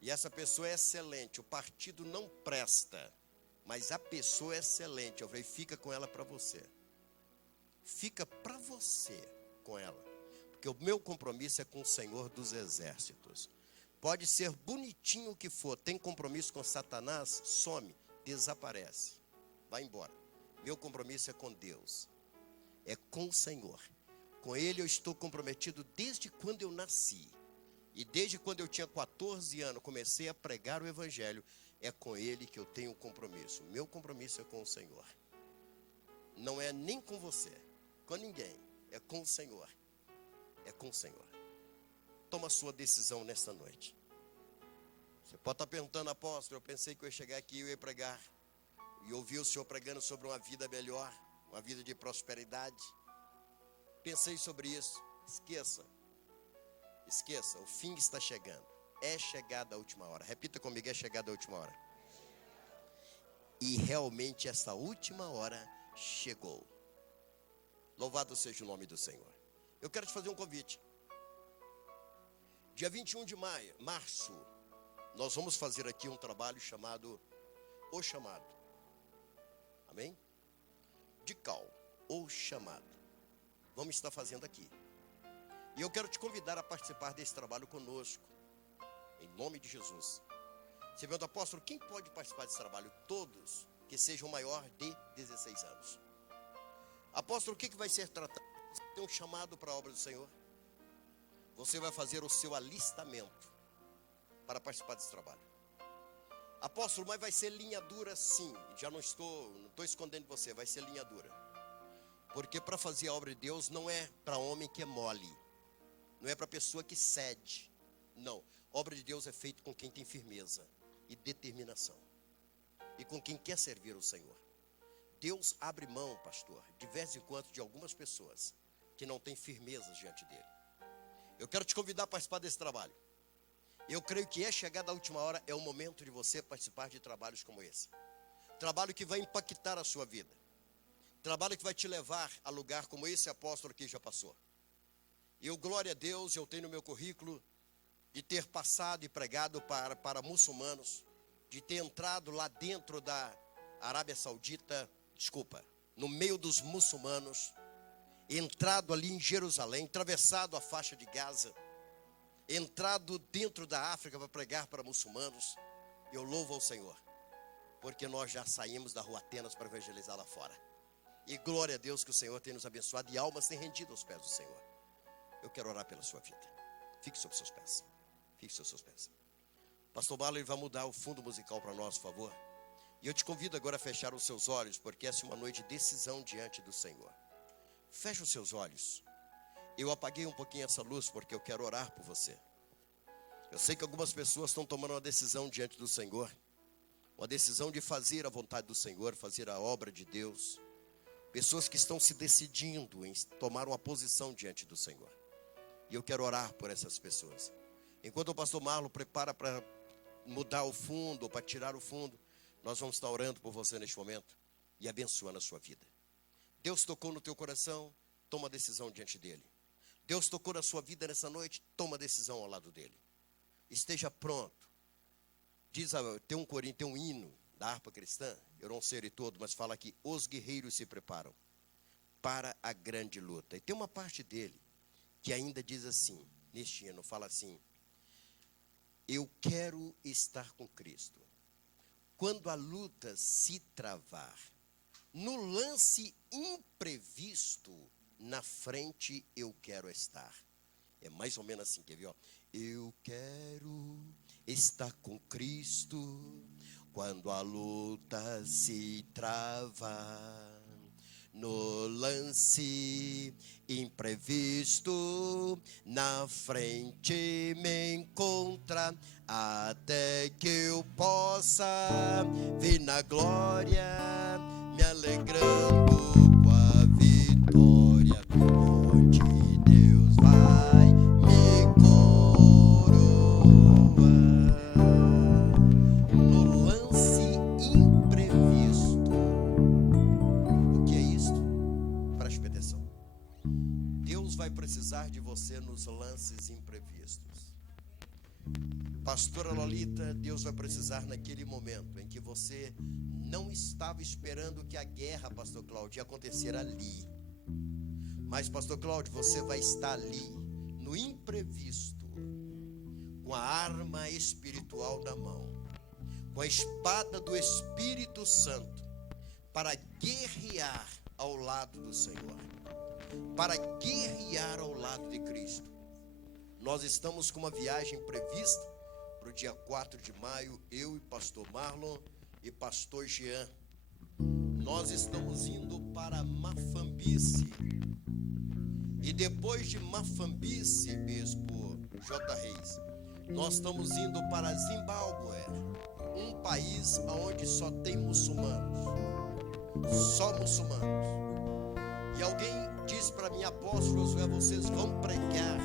E essa pessoa é excelente. O partido não presta, mas a pessoa é excelente. Eu falei: fica com ela para você. Fica para você com ela. Porque o meu compromisso é com o Senhor dos exércitos. Pode ser bonitinho o que for, tem compromisso com Satanás, some, desaparece, vai embora. Meu compromisso é com Deus, é com o Senhor. Com Ele eu estou comprometido desde quando eu nasci. E desde quando eu tinha 14 anos, comecei a pregar o Evangelho. É com Ele que eu tenho compromisso. Meu compromisso é com o Senhor. Não é nem com você, com ninguém, é com o Senhor. É com o Senhor. Toma a sua decisão nesta noite. Você pode estar perguntando: apóstolo, eu pensei que eu ia chegar aqui e eu ia pregar. E ouvir o senhor pregando sobre uma vida melhor, uma vida de prosperidade. Pensei sobre isso. Esqueça. Esqueça, o fim está chegando. É chegada a última hora. Repita comigo: é chegada a última hora. E realmente essa última hora chegou. Louvado seja o nome do Senhor. Eu quero te fazer um convite. Dia 21 de março, nós vamos fazer aqui um trabalho chamado O Chamado. Amém? De cal, O Chamado. Vamos estar fazendo aqui. E eu quero te convidar a participar desse trabalho conosco. Em nome de Jesus. Você vê, apóstolo, quem pode participar desse trabalho? Todos que sejam maior de 16 anos. Apóstolo, o que vai ser tratado? Você tem um chamado para a obra do Senhor. Você vai fazer o seu alistamento para participar desse trabalho. Apóstolo, mas vai ser linha dura? Sim. Já não estou escondendo você, vai ser linha dura. Porque para fazer a obra de Deus não é para homem que é mole. Não é para pessoa que cede. Não. A obra de Deus é feita com quem tem firmeza e determinação. E com quem quer servir o Senhor. Deus abre mão, pastor, de vez em quando, de algumas pessoas que não têm firmeza diante dele. Eu quero te convidar a participar desse trabalho. Eu creio que é chegada a última hora, é o momento de você participar de trabalhos como esse. Trabalho que vai impactar a sua vida. Trabalho que vai te levar a lugar como esse apóstolo que já passou. Eu, glória a Deus, eu tenho no meu currículo de ter passado e pregado para muçulmanos, de ter entrado lá dentro da Arábia Saudita, no meio dos muçulmanos, entrado ali em Jerusalém, atravessado a faixa de Gaza, entrado dentro da África para pregar para muçulmanos. Eu louvo ao Senhor, porque nós já saímos da rua Atenas para evangelizar lá fora. E glória a Deus que o Senhor tem nos abençoado e almas têm rendido aos pés do Senhor. Eu quero orar pela sua vida. Fique sobre seus pés. Fique sobre seus pés. Pastor Marlon, ele vai mudar o fundo musical para nós, por favor. E eu te convido agora a fechar os seus olhos, porque essa é uma noite de decisão diante do Senhor. Feche os seus olhos. Eu apaguei um pouquinho essa luz porque eu quero orar por você. Eu sei que algumas pessoas estão tomando uma decisão diante do Senhor. Uma decisão de fazer a vontade do Senhor, fazer a obra de Deus. Pessoas que estão se decidindo em tomar uma posição diante do Senhor. E eu quero orar por essas pessoas. Enquanto o pastor Marlon prepara para mudar o fundo, ou para tirar o fundo, nós vamos estar orando por você neste momento e abençoando a sua vida. Deus tocou no teu coração, toma a decisão diante dele. Deus tocou na sua vida nessa noite, toma a decisão ao lado dele. Esteja pronto. Tem um hino da harpa cristã, eu não sei ele todo, mas fala que os guerreiros se preparam para a grande luta. E tem uma parte dele que ainda diz assim, neste hino, fala assim: eu quero estar com Cristo. Quando a luta se travar, no lance imprevisto, na frente eu quero estar. É mais ou menos assim, quer ver? Ó? Eu quero está com Cristo. Quando a luta se trava, no lance imprevisto, na frente me encontra, até que eu possa vir na glória, me alegrando com a vitória, onde Deus vai me coroar. No lance imprevisto. O que é isto? Preste atenção. Deus vai precisar de você nos lances imprevistos. Pastora Lolita, Deus vai precisar naquele momento em que você não estava esperando que a guerra, pastor Cláudio, ia acontecer ali. Mas, pastor Cláudio, você vai estar ali, no imprevisto, com a arma espiritual na mão, com a espada do Espírito Santo, para guerrear ao lado do Senhor, para guerrear ao lado de Cristo. Nós estamos com uma viagem prevista para o dia 4 de maio, eu e pastor Marlon e pastor Jean. Nós estamos indo para Mafambice. E depois de Mafambice, bispo J. Reis, nós estamos indo para Zimbábue, um país onde só tem muçulmanos. Só muçulmanos. E alguém disse para mim, apóstolo Josué, vocês vão pregar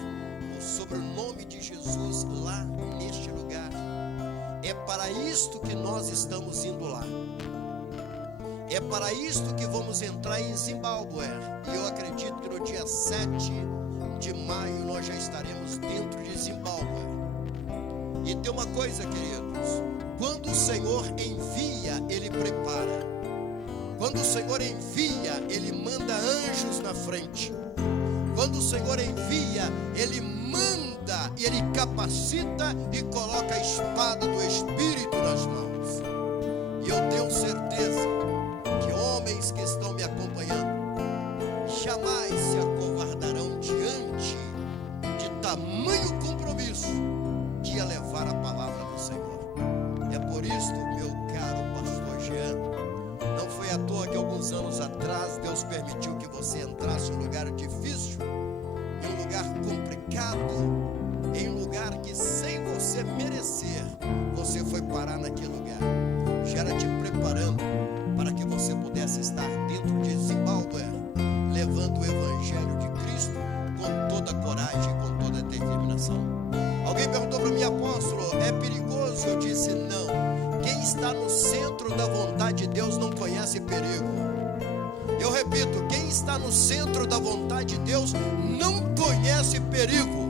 sobre o nome de Jesus lá neste lugar. É para isto que nós estamos indo lá. É para isto que vamos entrar em Zimbábue. E eu acredito que no dia 7 de maio nós já estaremos dentro de Zimbábue. E tem uma coisa, queridos, quando o Senhor envia, Ele prepara. Quando o Senhor envia, Ele manda anjos na frente. Quando o Senhor envia, Ele manda e Ele capacita e coloca a espada do Espírito nas mãos. E eu tenho certeza que homens que estão me acompanhando jamais se acovardarão diante de tamanho compromisso que ia levar a palavra do Senhor. É por isso, meu caro pastor Jean, não foi à toa que alguns anos atrás Deus permitiu que você entrasse em um lugar difícil, em um lugar complicado, em um lugar que sem você merecer, você foi parar naquele lugar. Já era te preparando para que você pudesse estar dentro de Zimbábue, levando o Evangelho de Cristo com toda coragem, com toda determinação. Alguém perguntou para mim, apóstolo, é perigoso? Eu disse, não. Quem está no centro da vontade de Deus não conhece perigo. Eu repito, quem está no centro da vontade de Deus não conhece perigo.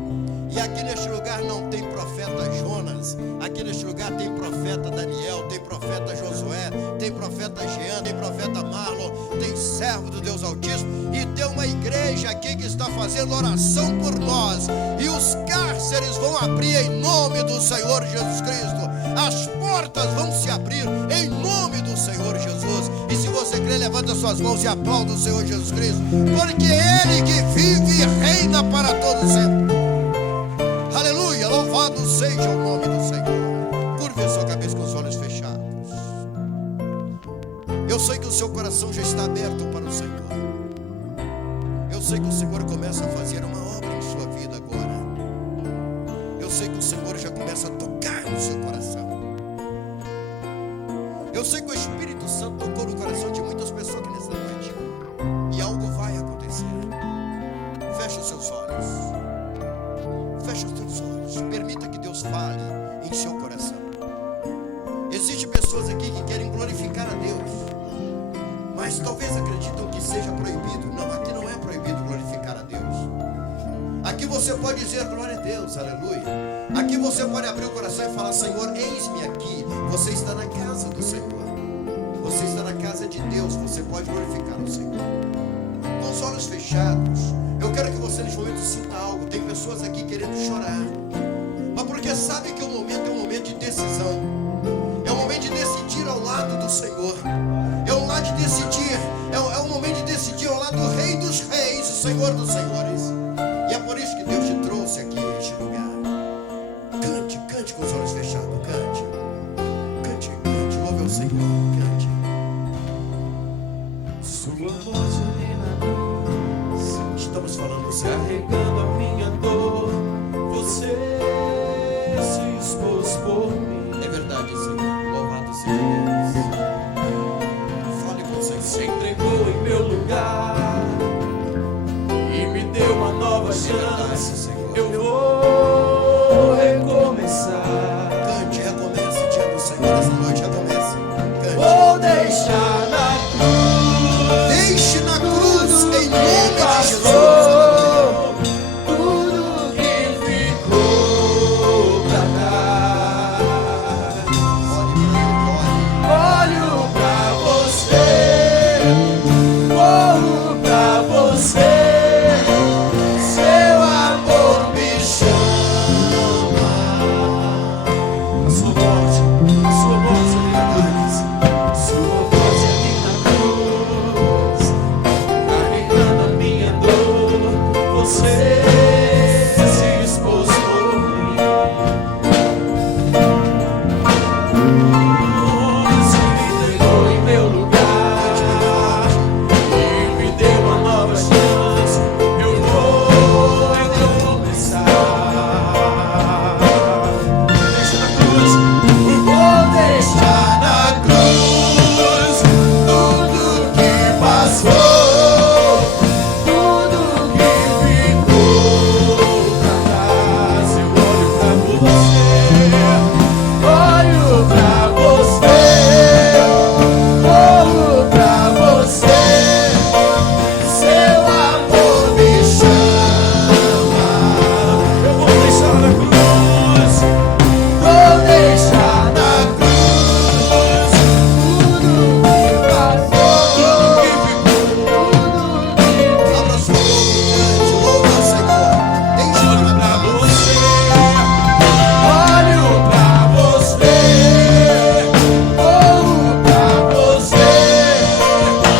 E aqui neste lugar não tem profeta Jonas, aqui neste lugar tem profeta Daniel, tem profeta Josué, tem profeta Jean, tem profeta Marlon, tem servo do Deus Altíssimo, e tem uma igreja aqui que está fazendo oração por nós, e os cárceres vão abrir em nome do Senhor Jesus Cristo, as portas vão se abrir em nome do Senhor Jesus. E se você crê, levanta suas mãos e aplauda o Senhor Jesus Cristo, porque Ele que vive e reina para todo sempre. Aleluia, louvado seja o nome do Senhor. Curve a sua cabeça com os olhos fechados. Eu sei que o seu coração já está aberto para o Senhor. Eu sei que o Senhor começa a fazer uma obra em sua vida agora. Eu sei que o Senhor já começa a tocar no seu coração. Eu sei que o Espírito Santo tocou no coração de muitas pessoas aqui nesta noite. E algo vai acontecer. Feche os seus olhos. Feche os teus olhos. Permita que Deus fale em seu coração. Existem pessoas aqui que querem glorificar a Deus, mas talvez acreditam que seja proibido. Não, aqui não é proibido glorificar a Deus. Aqui você pode dizer glória a Deus, aleluia. Aqui você pode abrir o coração e falar, Senhor, eis-me aqui. Você está na casa do Senhor. Você está na casa de Deus. Você pode glorificar o Senhor. Com os olhos fechados, eu quero que você neste momento sinta algo. Tem pessoas aqui querendo chorar, mas porque sabe que o momento é um momento de decisão. É um momento de decidir ao lado do Senhor. É um lado de decidir. É um momento de decidir ao lado do Rei dos Reis, o Senhor dos Senhores. E é por isso que Deus te trouxe aqui a este lugar. Cante com os olhos fechados. Sua morte ali na cruz, Estamos falando sério. carregando a minha dor, você se expôs por mim. É verdade, Senhor. Louvado seja Deus. Fale com o Se Senhor. entregou em meu lugar e me deu uma nova É verdade, chance. Senhor. Eu vou recomeçar. Cante, recomece diante do Senhor essa noite. Recomece. Cante. Vou deixar na cruz Deixe na cruz em nome de Jesus. passou tudo que ficou pra trás. Olho pra você, corro pra você, seu amor me chama. Sua morte ali na cruz, sua morte ali na cruz, carregando a minha dor, você se expôs por mim. Se entregou em meu lugar e me deu uma nova chance. Eu vou recomeçar. Deixa na cruz, vou deixar na cruz tudo que passou, tudo que ficou pra trás. Eu olho pra você, corro pra você, seu amor me chama. Eu vou deixar na cruz, vou deixar na cruz tudo que passou, tudo que ficou, tudo que Abra sua boca, cante, louva o Senhor. Deixe olho na pra cruz. você, olho pra você, corro pra você,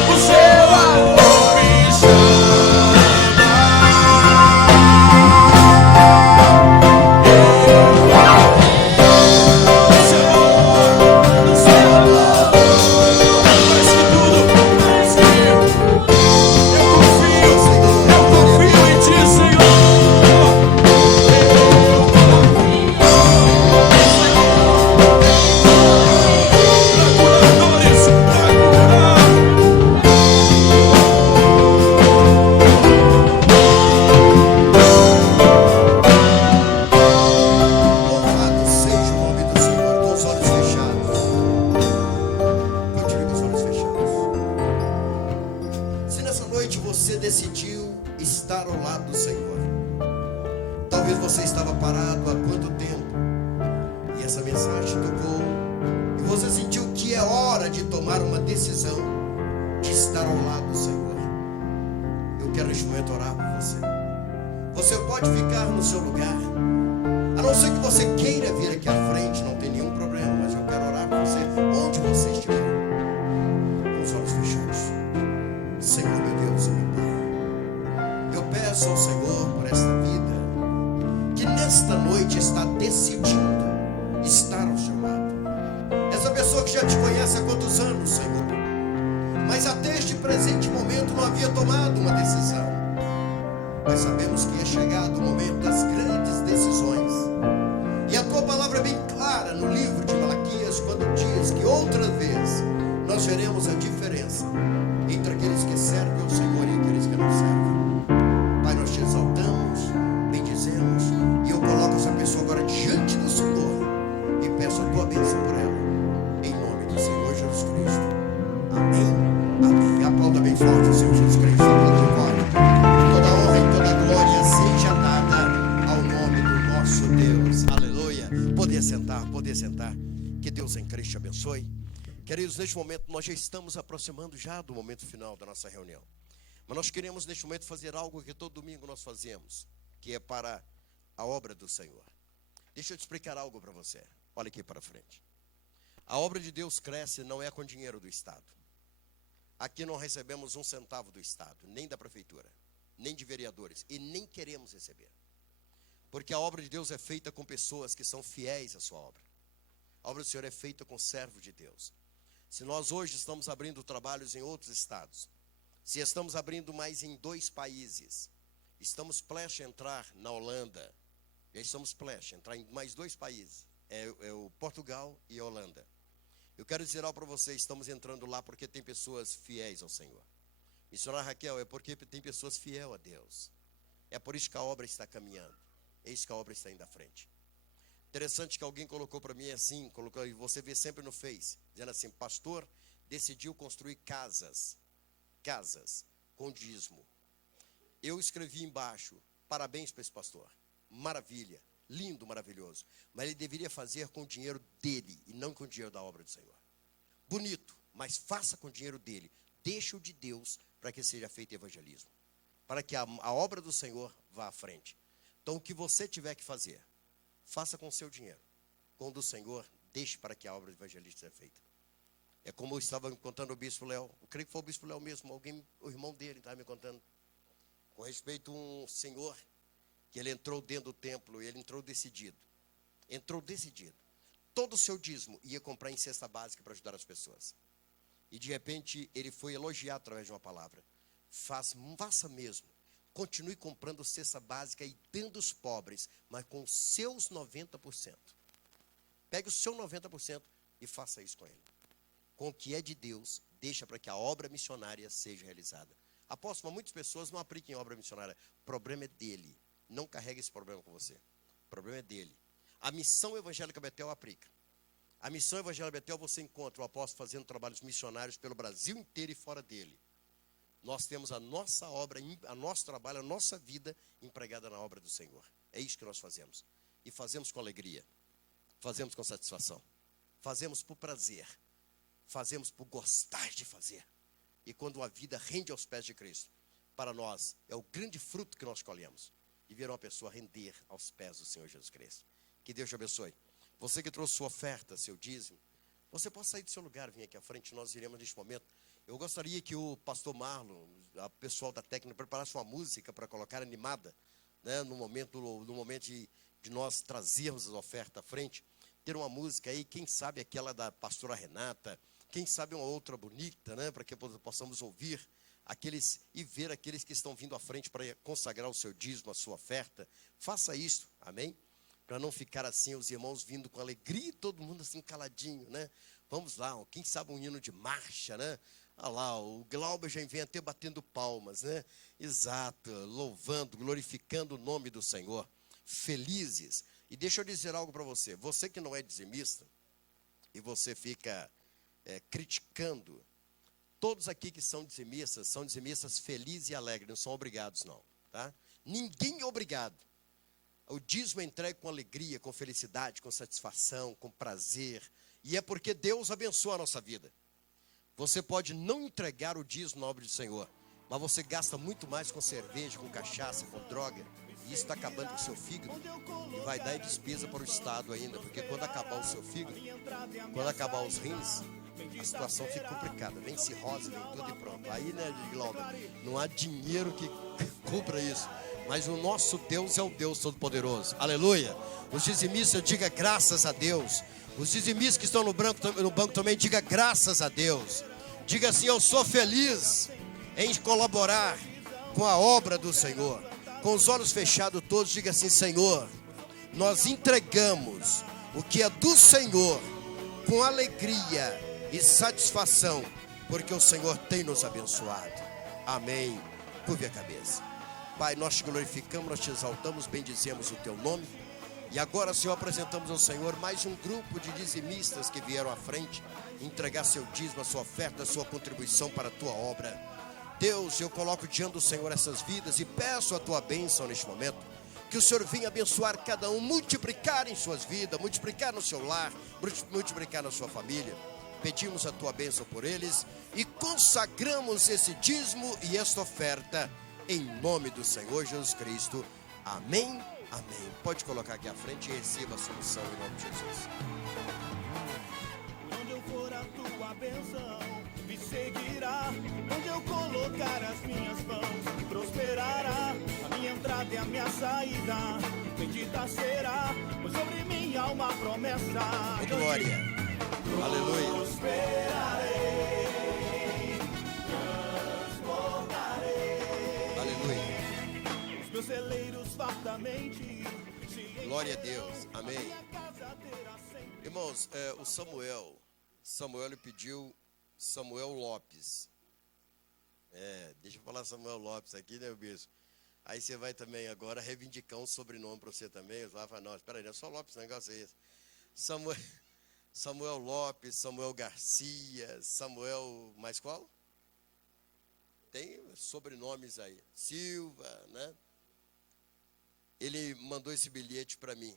o seu amor me Louvado seja o nome do Senhor. Com os olhos fechados. Continue com os olhos fechados. Se nessa noite você decidiu estar ao lado do Senhor, talvez você estava parado há quanto tempo e essa mensagem tocou e você sentiu que é hora de tomar uma decisão de estar ao lado do Senhor. Eu quero neste momento orar por você. Você pode ficar no seu lugar, a não ser que você queira vir aqui à frente, não tem nenhum problema, mas eu quero orar por você onde você estiver, com os olhos fechados. Senhor, meu Deus e meu Pai, eu peço ao Senhor por esta vida que nesta noite está decidindo estar ao seu lado. Essa pessoa que já te conhece há quantos anos, Senhor, mas até este presente momento não havia tomado uma decisão. Mas sabemos que é chegado o momento das grandes decisões. E a tua palavra é bem clara no livro de Malaquias, quando diz que outra vez nós veremos a diferença entre aqueles que servem ao Senhor e aqueles que não servem. Pai, nós te exaltamos, bendizemos, e eu coloco essa pessoa agora diante do Senhor e peço a tua bênção por ela, em nome do Senhor Jesus Cristo. Amém. Amém. Aplauda bem forte o Senhor Jesus Cristo. Aplauda bem forte. Toda honra e toda glória seja dada ao nome do nosso Deus. Aleluia. Poder sentar. Que Deus em Cristo te abençoe. Queridos, neste momento nós já estamos aproximando já do momento final da nossa reunião. Mas nós queremos neste momento fazer algo que todo domingo nós fazemos, que é para a obra do Senhor. Deixa eu te explicar algo para você. Olha aqui para frente. A obra de Deus cresce não é com dinheiro do Estado. Aqui não recebemos um centavo do Estado, nem da prefeitura, nem de vereadores, e nem queremos receber. Porque a obra de Deus é feita com pessoas que são fiéis à sua obra. A obra do Senhor é feita com servos de Deus. Se nós hoje estamos abrindo trabalhos em outros estados, Se estamos abrindo mais em 2 países, estamos prestes a entrar na Holanda, já estamos prestes a entrar em mais 2 países, é o Portugal e a Holanda. Eu quero dizer algo para vocês, estamos entrando lá porque tem pessoas fiéis ao Senhor. Missionária Raquel, é porque tem pessoas fiéis a Deus. É por isso que a obra está caminhando. É isso que a obra está indo à frente. Interessante que alguém colocou para mim assim, colocou, e você vê sempre no Face, dizendo assim, pastor decidiu construir casas com dízimo. Eu escrevi embaixo, parabéns para esse pastor, maravilha, lindo, maravilhoso, mas ele deveria fazer com o dinheiro dele e não com o dinheiro da obra do Senhor. Bonito, mas faça com o dinheiro dele, deixa o de Deus para que seja feito evangelismo, para que a obra do Senhor vá à frente. Então o que você tiver que fazer, faça com o seu dinheiro, com o do Senhor, deixe para que a obra do evangelista seja feita. É como eu estava contando ao bispo Léo, eu creio que foi o bispo Léo mesmo, o irmão dele estava me contando, com respeito a um senhor, que ele entrou dentro do templo, e ele entrou decidido, todo o seu dízimo ia comprar em cesta básica para ajudar as pessoas, e de repente ele foi elogiado através de uma palavra, faça mesmo, continue comprando cesta básica e dando aos pobres, mas com os seus 90%, pegue o seu 90% e faça isso com ele. Com o que é de Deus, deixa para que a obra missionária seja realizada. Apóstolo, muitas pessoas não aplicam em obra missionária. O problema é dele. Não carregue esse problema com você. O problema é dele. A missão evangélica Betel aplica. A missão evangélica Betel você encontra o apóstolo fazendo trabalhos missionários pelo Brasil inteiro e fora dele. Nós temos a nossa obra, a nosso trabalho, a nossa vida empregada na obra do Senhor. É isso que nós fazemos. E fazemos com alegria. Fazemos com satisfação. Fazemos por prazer. Fazemos por gostar de fazer. E quando a vida rende aos pés de Cristo, para nós é o grande fruto que nós colhemos. E ver uma pessoa render aos pés do Senhor Jesus Cristo. Que Deus te abençoe. Você que trouxe sua oferta, seu dízimo, você pode sair do seu lugar, vir aqui à frente, nós iremos neste momento. Eu gostaria que o pastor Marlon, o pessoal da técnica, preparasse uma música para colocar animada, né, no momento de nós trazermos a oferta à frente. Ter uma música aí, quem sabe aquela da pastora Renata, quem sabe uma outra bonita, né, para que possamos ouvir aqueles e ver aqueles que estão vindo à frente para consagrar o seu dízimo, a sua oferta. Faça isso, amém? Para não ficar assim, os irmãos vindo com alegria e todo mundo assim caladinho, né? Vamos lá, quem sabe um hino de marcha, né? Olha lá, o Glauber já vem até batendo palmas, né? Exato, louvando, glorificando o nome do Senhor, felizes. E deixa eu dizer algo para você, você que não é dizimista, e você fica criticando, todos aqui que são dizimistas felizes e alegres, não são obrigados não, tá? Ninguém é obrigado. O dízimo é entregue com alegria, com felicidade, com satisfação, com prazer, e é porque Deus abençoa a nossa vida. Você pode não entregar o dízimo na obra do Senhor, mas você gasta muito mais com cerveja, com cachaça, com droga, e isso está acabando com o seu fígado, e vai dar despesa para o Estado ainda, porque quando acabar o seu fígado, quando acabar os rins, a situação fica complicada, vem cirrose, vem tudo e pronto. Aí, né, Glauber, não há dinheiro que cubra isso, mas o nosso Deus é o Deus Todo-Poderoso, aleluia. Os dizimistas, diga graças a Deus. Os dizimistas que estão no banco também, diga graças a Deus. Diga assim, eu sou feliz em colaborar com a obra do Senhor. Com os olhos fechados todos, diga assim, Senhor, nós entregamos o que é do Senhor com alegria e satisfação, porque o Senhor tem nos abençoado. Amém. Curve a cabeça. Pai, nós te glorificamos, nós te exaltamos, bendizemos o teu nome. E agora, Senhor, apresentamos ao Senhor mais um grupo de dizimistas que vieram à frente entregar seu dízimo, a sua oferta, a sua contribuição para a tua obra. Deus, eu coloco diante do Senhor essas vidas e peço a tua bênção neste momento. Que o Senhor venha abençoar cada um, multiplicar em suas vidas, multiplicar no seu lar, multiplicar na sua família. Pedimos a tua bênção por eles e consagramos esse dízimo e esta oferta em nome do Senhor Jesus Cristo. Amém, amém. Pode colocar aqui à frente e receba a solução em nome de Jesus. Onde eu for a tua bênção me seguirá. Onde eu colocar as minhas mãos prosperará. A minha entrada e a minha saída bendita será, pois sobre mim há uma promessa. Glória, aleluia. Prosperarei, transbordarei. Glória a Deus. Amém. Irmãos, o Samuel lhe pediu Samuel Lopes. Deixa eu falar Samuel Lopes aqui, né, bispo? Aí você vai também agora reivindicar um sobrenome para você também. Você vai falar, não, espera aí, não é só Lopes, o negócio é esse. Samuel Lopes, Samuel Garcia, Samuel, mais qual? Tem sobrenomes aí. Silva, né? Ele mandou esse bilhete para mim.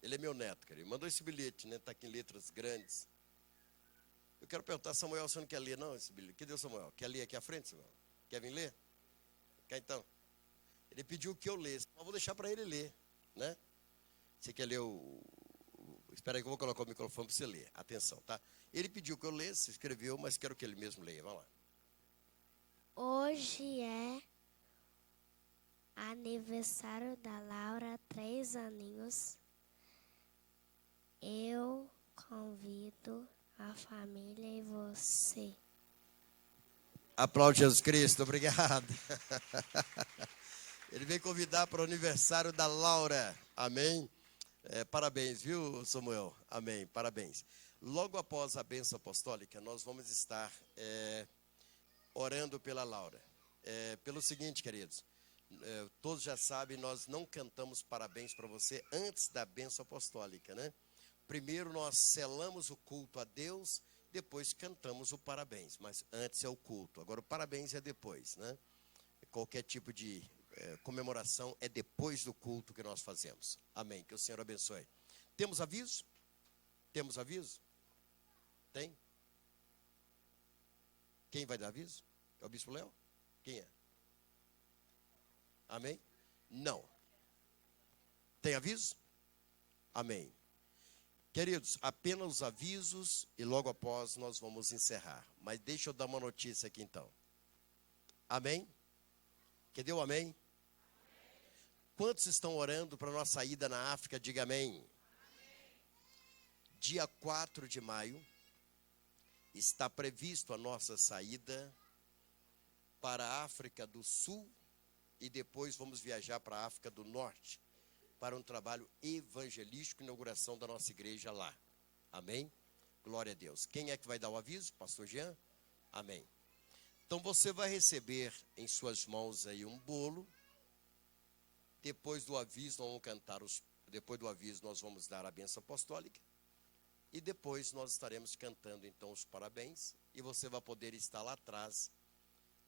Ele é meu neto, cara. Ele mandou esse bilhete, né? Está aqui em letras grandes. Eu quero perguntar, Samuel, você não quer ler não esse bilhete? Cadê o Samuel? Quer ler aqui à frente, Samuel? Quer vir ler? Quer então? Ele pediu que eu lesse. Eu vou deixar para ele ler, né? Você quer ler Espera aí que eu vou colocar o microfone para você ler. Atenção, tá? Ele pediu que eu lesse, escreveu, mas quero que ele mesmo leia. Vamos lá. Hoje é aniversário da Laura, 3 aninhos. Eu convido a família e você. Aplaude Jesus Cristo, obrigado. Ele vem convidar para o aniversário da Laura. Amém? Parabéns, viu, Samuel? Amém, parabéns. Logo após a bênção apostólica, nós vamos estar orando pela Laura. Pelo seguinte, queridos, todos já sabem, nós não cantamos parabéns para você antes da bênção apostólica, né? Primeiro nós selamos o culto a Deus, depois cantamos o parabéns, mas antes é o culto. Agora o parabéns é depois, né? Qualquer tipo de comemoração é depois do culto que nós fazemos. Amém, que o Senhor abençoe. Temos aviso? Temos aviso? Tem? Quem vai dar aviso? É o Bispo Léo? Quem é? Amém? Não. Tem aviso? Amém. Queridos, apenas os avisos e logo após nós vamos encerrar. Mas deixa eu dar uma notícia aqui então. Amém? Quem deu amém? Quantos estão orando para a nossa ida na África? Diga amém. Dia 4 de maio está previsto a nossa saída para a África do Sul e depois vamos viajar para a África do Norte para um trabalho evangelístico, inauguração da nossa igreja lá. Amém? Glória a Deus. Quem é que vai dar o aviso? Pastor Jean? Amém. Então você vai receber em suas mãos aí um bolo. Depois do aviso nós vamos cantar depois do aviso nós vamos dar a bênção apostólica. E depois nós estaremos cantando então os parabéns e você vai poder estar lá atrás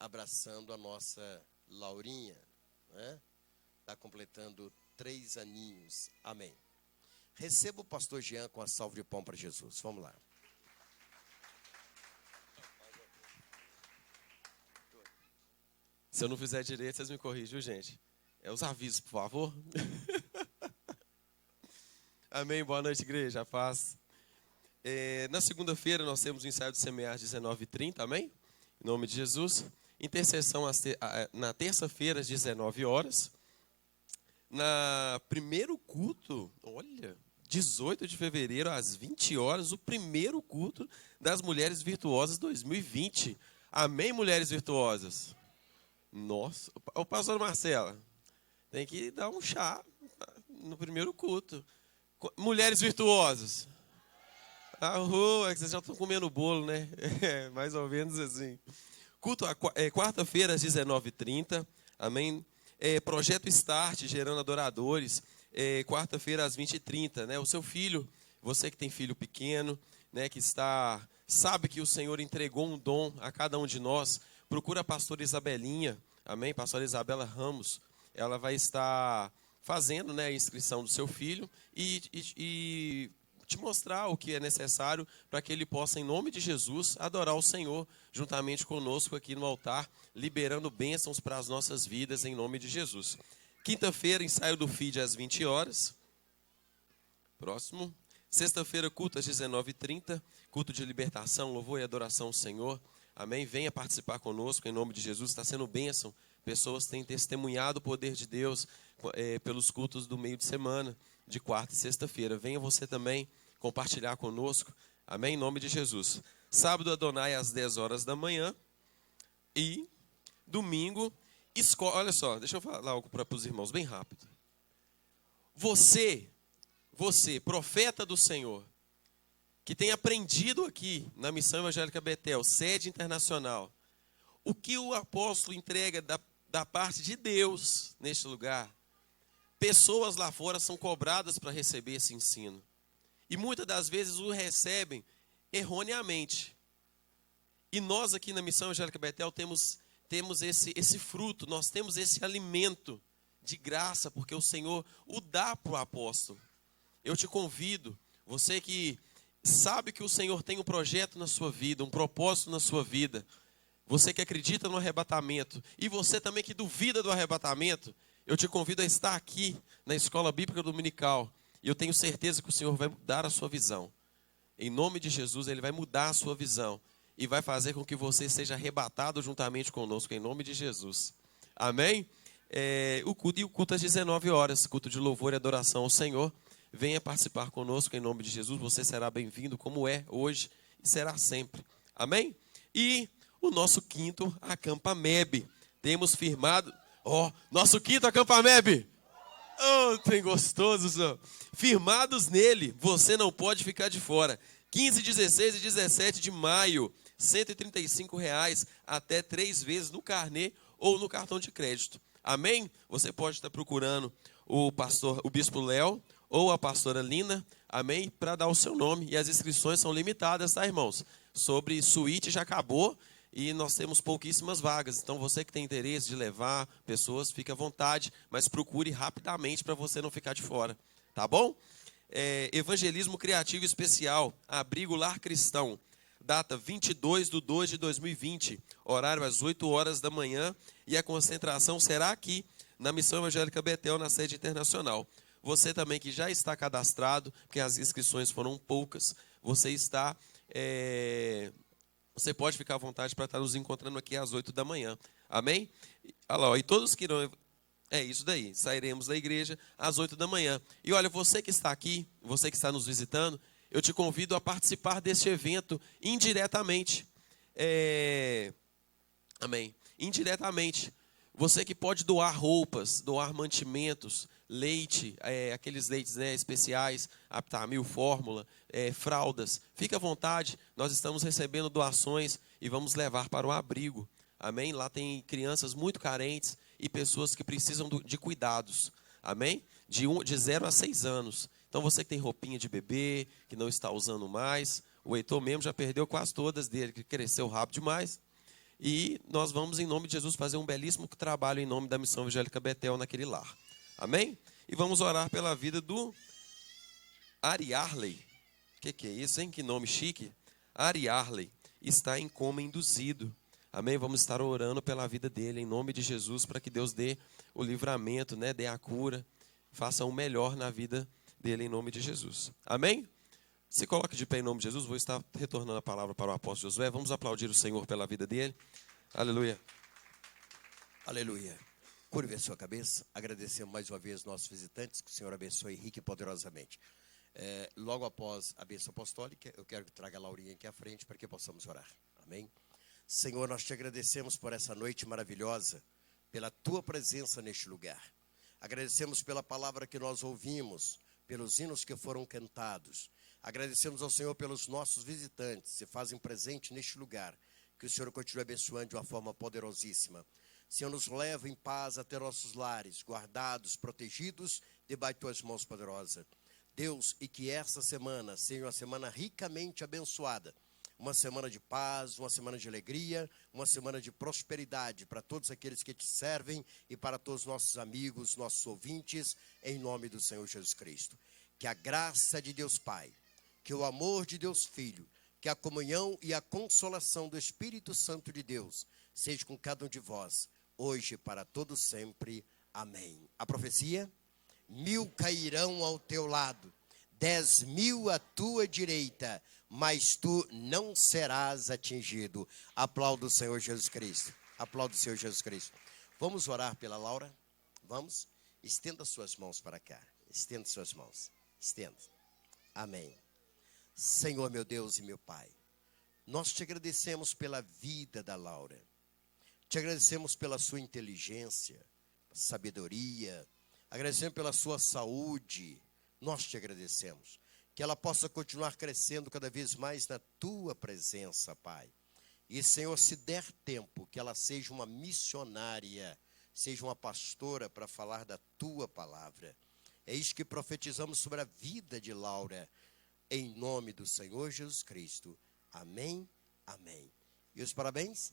abraçando a nossa Laurinha, né? Está completando 3 aninhos. Amém. Receba o pastor Jean com a salva de pão para Jesus. Vamos lá. Se eu não fizer direito, vocês me corrigem, gente. Os avisos, por favor. Amém. Boa noite, igreja. A paz. Na segunda-feira, nós temos o ensaio de semear às 19h30. Amém? Em nome de Jesus. Intercessão na terça-feira, às 19 horas. Na primeiro culto, olha, 18 de fevereiro, às 20 horas, o primeiro culto das Mulheres Virtuosas 2020. Amém, mulheres virtuosas? Nossa, o pastor Marcela, tem que dar um chá no primeiro culto. Mulheres virtuosas. É que vocês já estão comendo bolo, né? Mais ou menos assim. Culto quarta-feira, às 19h30. Amém? Projeto Start, gerando adoradores. Quarta-feira, às 20h30. Né? O seu filho, você que tem filho pequeno, né, que sabe que o Senhor entregou um dom a cada um de nós. Procura a pastora Isabelinha, amém? Pastora Isabela Ramos, ela vai estar fazendo, né, a inscrição do seu filho e te mostrar o que é necessário para que ele possa, em nome de Jesus, adorar o Senhor juntamente conosco aqui no altar, liberando bênçãos para as nossas vidas, em nome de Jesus. Quinta-feira, ensaio do FID às 20 horas. Próximo. Sexta-feira, culto às 19h30, culto de libertação, louvor e adoração ao Senhor. Amém? Venha participar conosco, em nome de Jesus. Está sendo bênção. Pessoas têm testemunhado o poder de Deus pelos cultos do meio de semana, de quarta e sexta-feira. Venha você também compartilhar conosco. Amém? Em nome de Jesus. Sábado, Adonai, às 10 horas da manhã. E domingo, olha só, deixa eu falar algo para os irmãos, bem rápido. Você, profeta do Senhor, que tem aprendido aqui na Missão Evangélica Betel, sede internacional, o que o apóstolo entrega da parte de Deus neste lugar, pessoas lá fora são cobradas para receber esse ensino. E muitas das vezes o recebem erroneamente. E nós aqui na Missão Evangélica Betel temos esse fruto, nós temos esse alimento de graça, porque o Senhor o dá para o apóstolo. Eu te convido, você que sabe que o Senhor tem um projeto na sua vida, um propósito na sua vida, você que acredita no arrebatamento, e você também que duvida do arrebatamento, eu te convido a estar aqui na Escola Bíblica Dominical, e eu tenho certeza que o Senhor vai mudar a sua visão. Em nome de Jesus, Ele vai mudar a sua visão, e vai fazer com que você seja arrebatado juntamente conosco, em nome de Jesus. Amém? O culto às 19 horas, culto de louvor e adoração ao Senhor. Venha participar conosco em nome de Jesus. Você será bem-vindo, como é hoje e será sempre. Amém? E o nosso quinto Acampa MEB. Temos firmado. Nosso quinto Acampa MEB. Tem gostoso, senhor. Firmados nele, você não pode ficar de fora. 15, 16 e 17 de maio. R$ 135 até 3 vezes no carnê ou no cartão de crédito. Amém? Você pode estar procurando o bispo Léo ou a pastora Lina, amém? Para dar o seu nome. E as inscrições são limitadas, tá, irmãos? Sobre suíte já acabou e nós temos pouquíssimas vagas. Então, você que tem interesse de levar pessoas, fique à vontade, mas procure rapidamente para você não ficar de fora, tá bom? Evangelismo Criativo Especial, Abrigo Lar Cristão, data 22/2/2020, horário às 8 horas da manhã, e a concentração será aqui na Missão Evangélica Betel, na sede internacional. Você também que já está cadastrado, porque as inscrições foram poucas, você pode ficar à vontade para estar nos encontrando aqui às 8 da manhã. Amém? Olha lá, e todos que irão... É isso daí, sairemos da igreja às 8 da manhã. E olha, você que está aqui, você que está nos visitando, eu te convido a participar deste evento indiretamente. Amém. Indiretamente. Você que pode doar roupas, doar mantimentos, leite, aqueles leites, né, especiais, Aptamil, Fórmula, fraldas. Fique à vontade, nós estamos recebendo doações e vamos levar para o abrigo. Amém? Lá tem crianças muito carentes e pessoas que precisam de cuidados. Amém? De 0 a 6 anos. Então você que tem roupinha de bebê, que não está usando mais, o Heitor mesmo já perdeu quase todas dele, que cresceu rápido demais. E nós vamos, em nome de Jesus, fazer um belíssimo trabalho em nome da Missão Evangélica Betel naquele lar. Amém? E vamos orar pela vida do Ari Arley. O que é isso, hein? Que nome chique. Ari Arley está em coma induzido. Amém? Vamos estar orando pela vida dele, em nome de Jesus, para que Deus dê o livramento, né? Dê a cura, faça o melhor na vida dele, em nome de Jesus. Amém? Se coloque de pé em nome de Jesus. Vou estar retornando a palavra para o apóstolo Josué. Vamos aplaudir o Senhor pela vida dele. Aleluia. Aleluia. Curve a sua cabeça. Agradecemos mais uma vez nossos visitantes. Que o Senhor abençoe rique e poderosamente. Logo após a bênção apostólica, eu quero que traga a Laurinha aqui à frente para que possamos orar. Amém? Senhor, nós te agradecemos por essa noite maravilhosa, pela tua presença neste lugar. Agradecemos pela palavra que nós ouvimos, pelos hinos que foram cantados. Agradecemos ao Senhor pelos nossos visitantes que se fazem presente neste lugar. Que o Senhor continue abençoando de uma forma poderosíssima. Senhor, nos leva em paz até nossos lares, guardados, protegidos, debaixo de tuas mãos poderosas. Deus, e que essa semana seja uma semana ricamente abençoada. Uma semana de paz, uma semana de alegria, uma semana de prosperidade para todos aqueles que te servem e para todos os nossos amigos, nossos ouvintes, em nome do Senhor Jesus Cristo. Que a graça de Deus Pai, que o amor de Deus Filho, que a comunhão e a consolação do Espírito Santo de Deus seja com cada um de vós, hoje e para todo sempre. Amém. A profecia: 1000 cairão ao teu lado, 10.000 à tua direita, mas tu não serás atingido. Aplauda o Senhor Jesus Cristo. Aplauda o Senhor Jesus Cristo. Vamos orar pela Laura? Vamos? Estenda suas mãos para cá. Estenda suas mãos. Estenda. Amém. Senhor, meu Deus e meu Pai, nós te agradecemos pela vida da Laura. Te agradecemos pela sua inteligência, sabedoria, agradecemos pela sua saúde, nós te agradecemos. Que ela possa continuar crescendo cada vez mais na tua presença, Pai. E, Senhor, se der tempo, que ela seja uma missionária, seja uma pastora para falar da tua palavra. É isso que profetizamos sobre a vida de Laura, em nome do Senhor Jesus Cristo. Amém, amém. E os parabéns?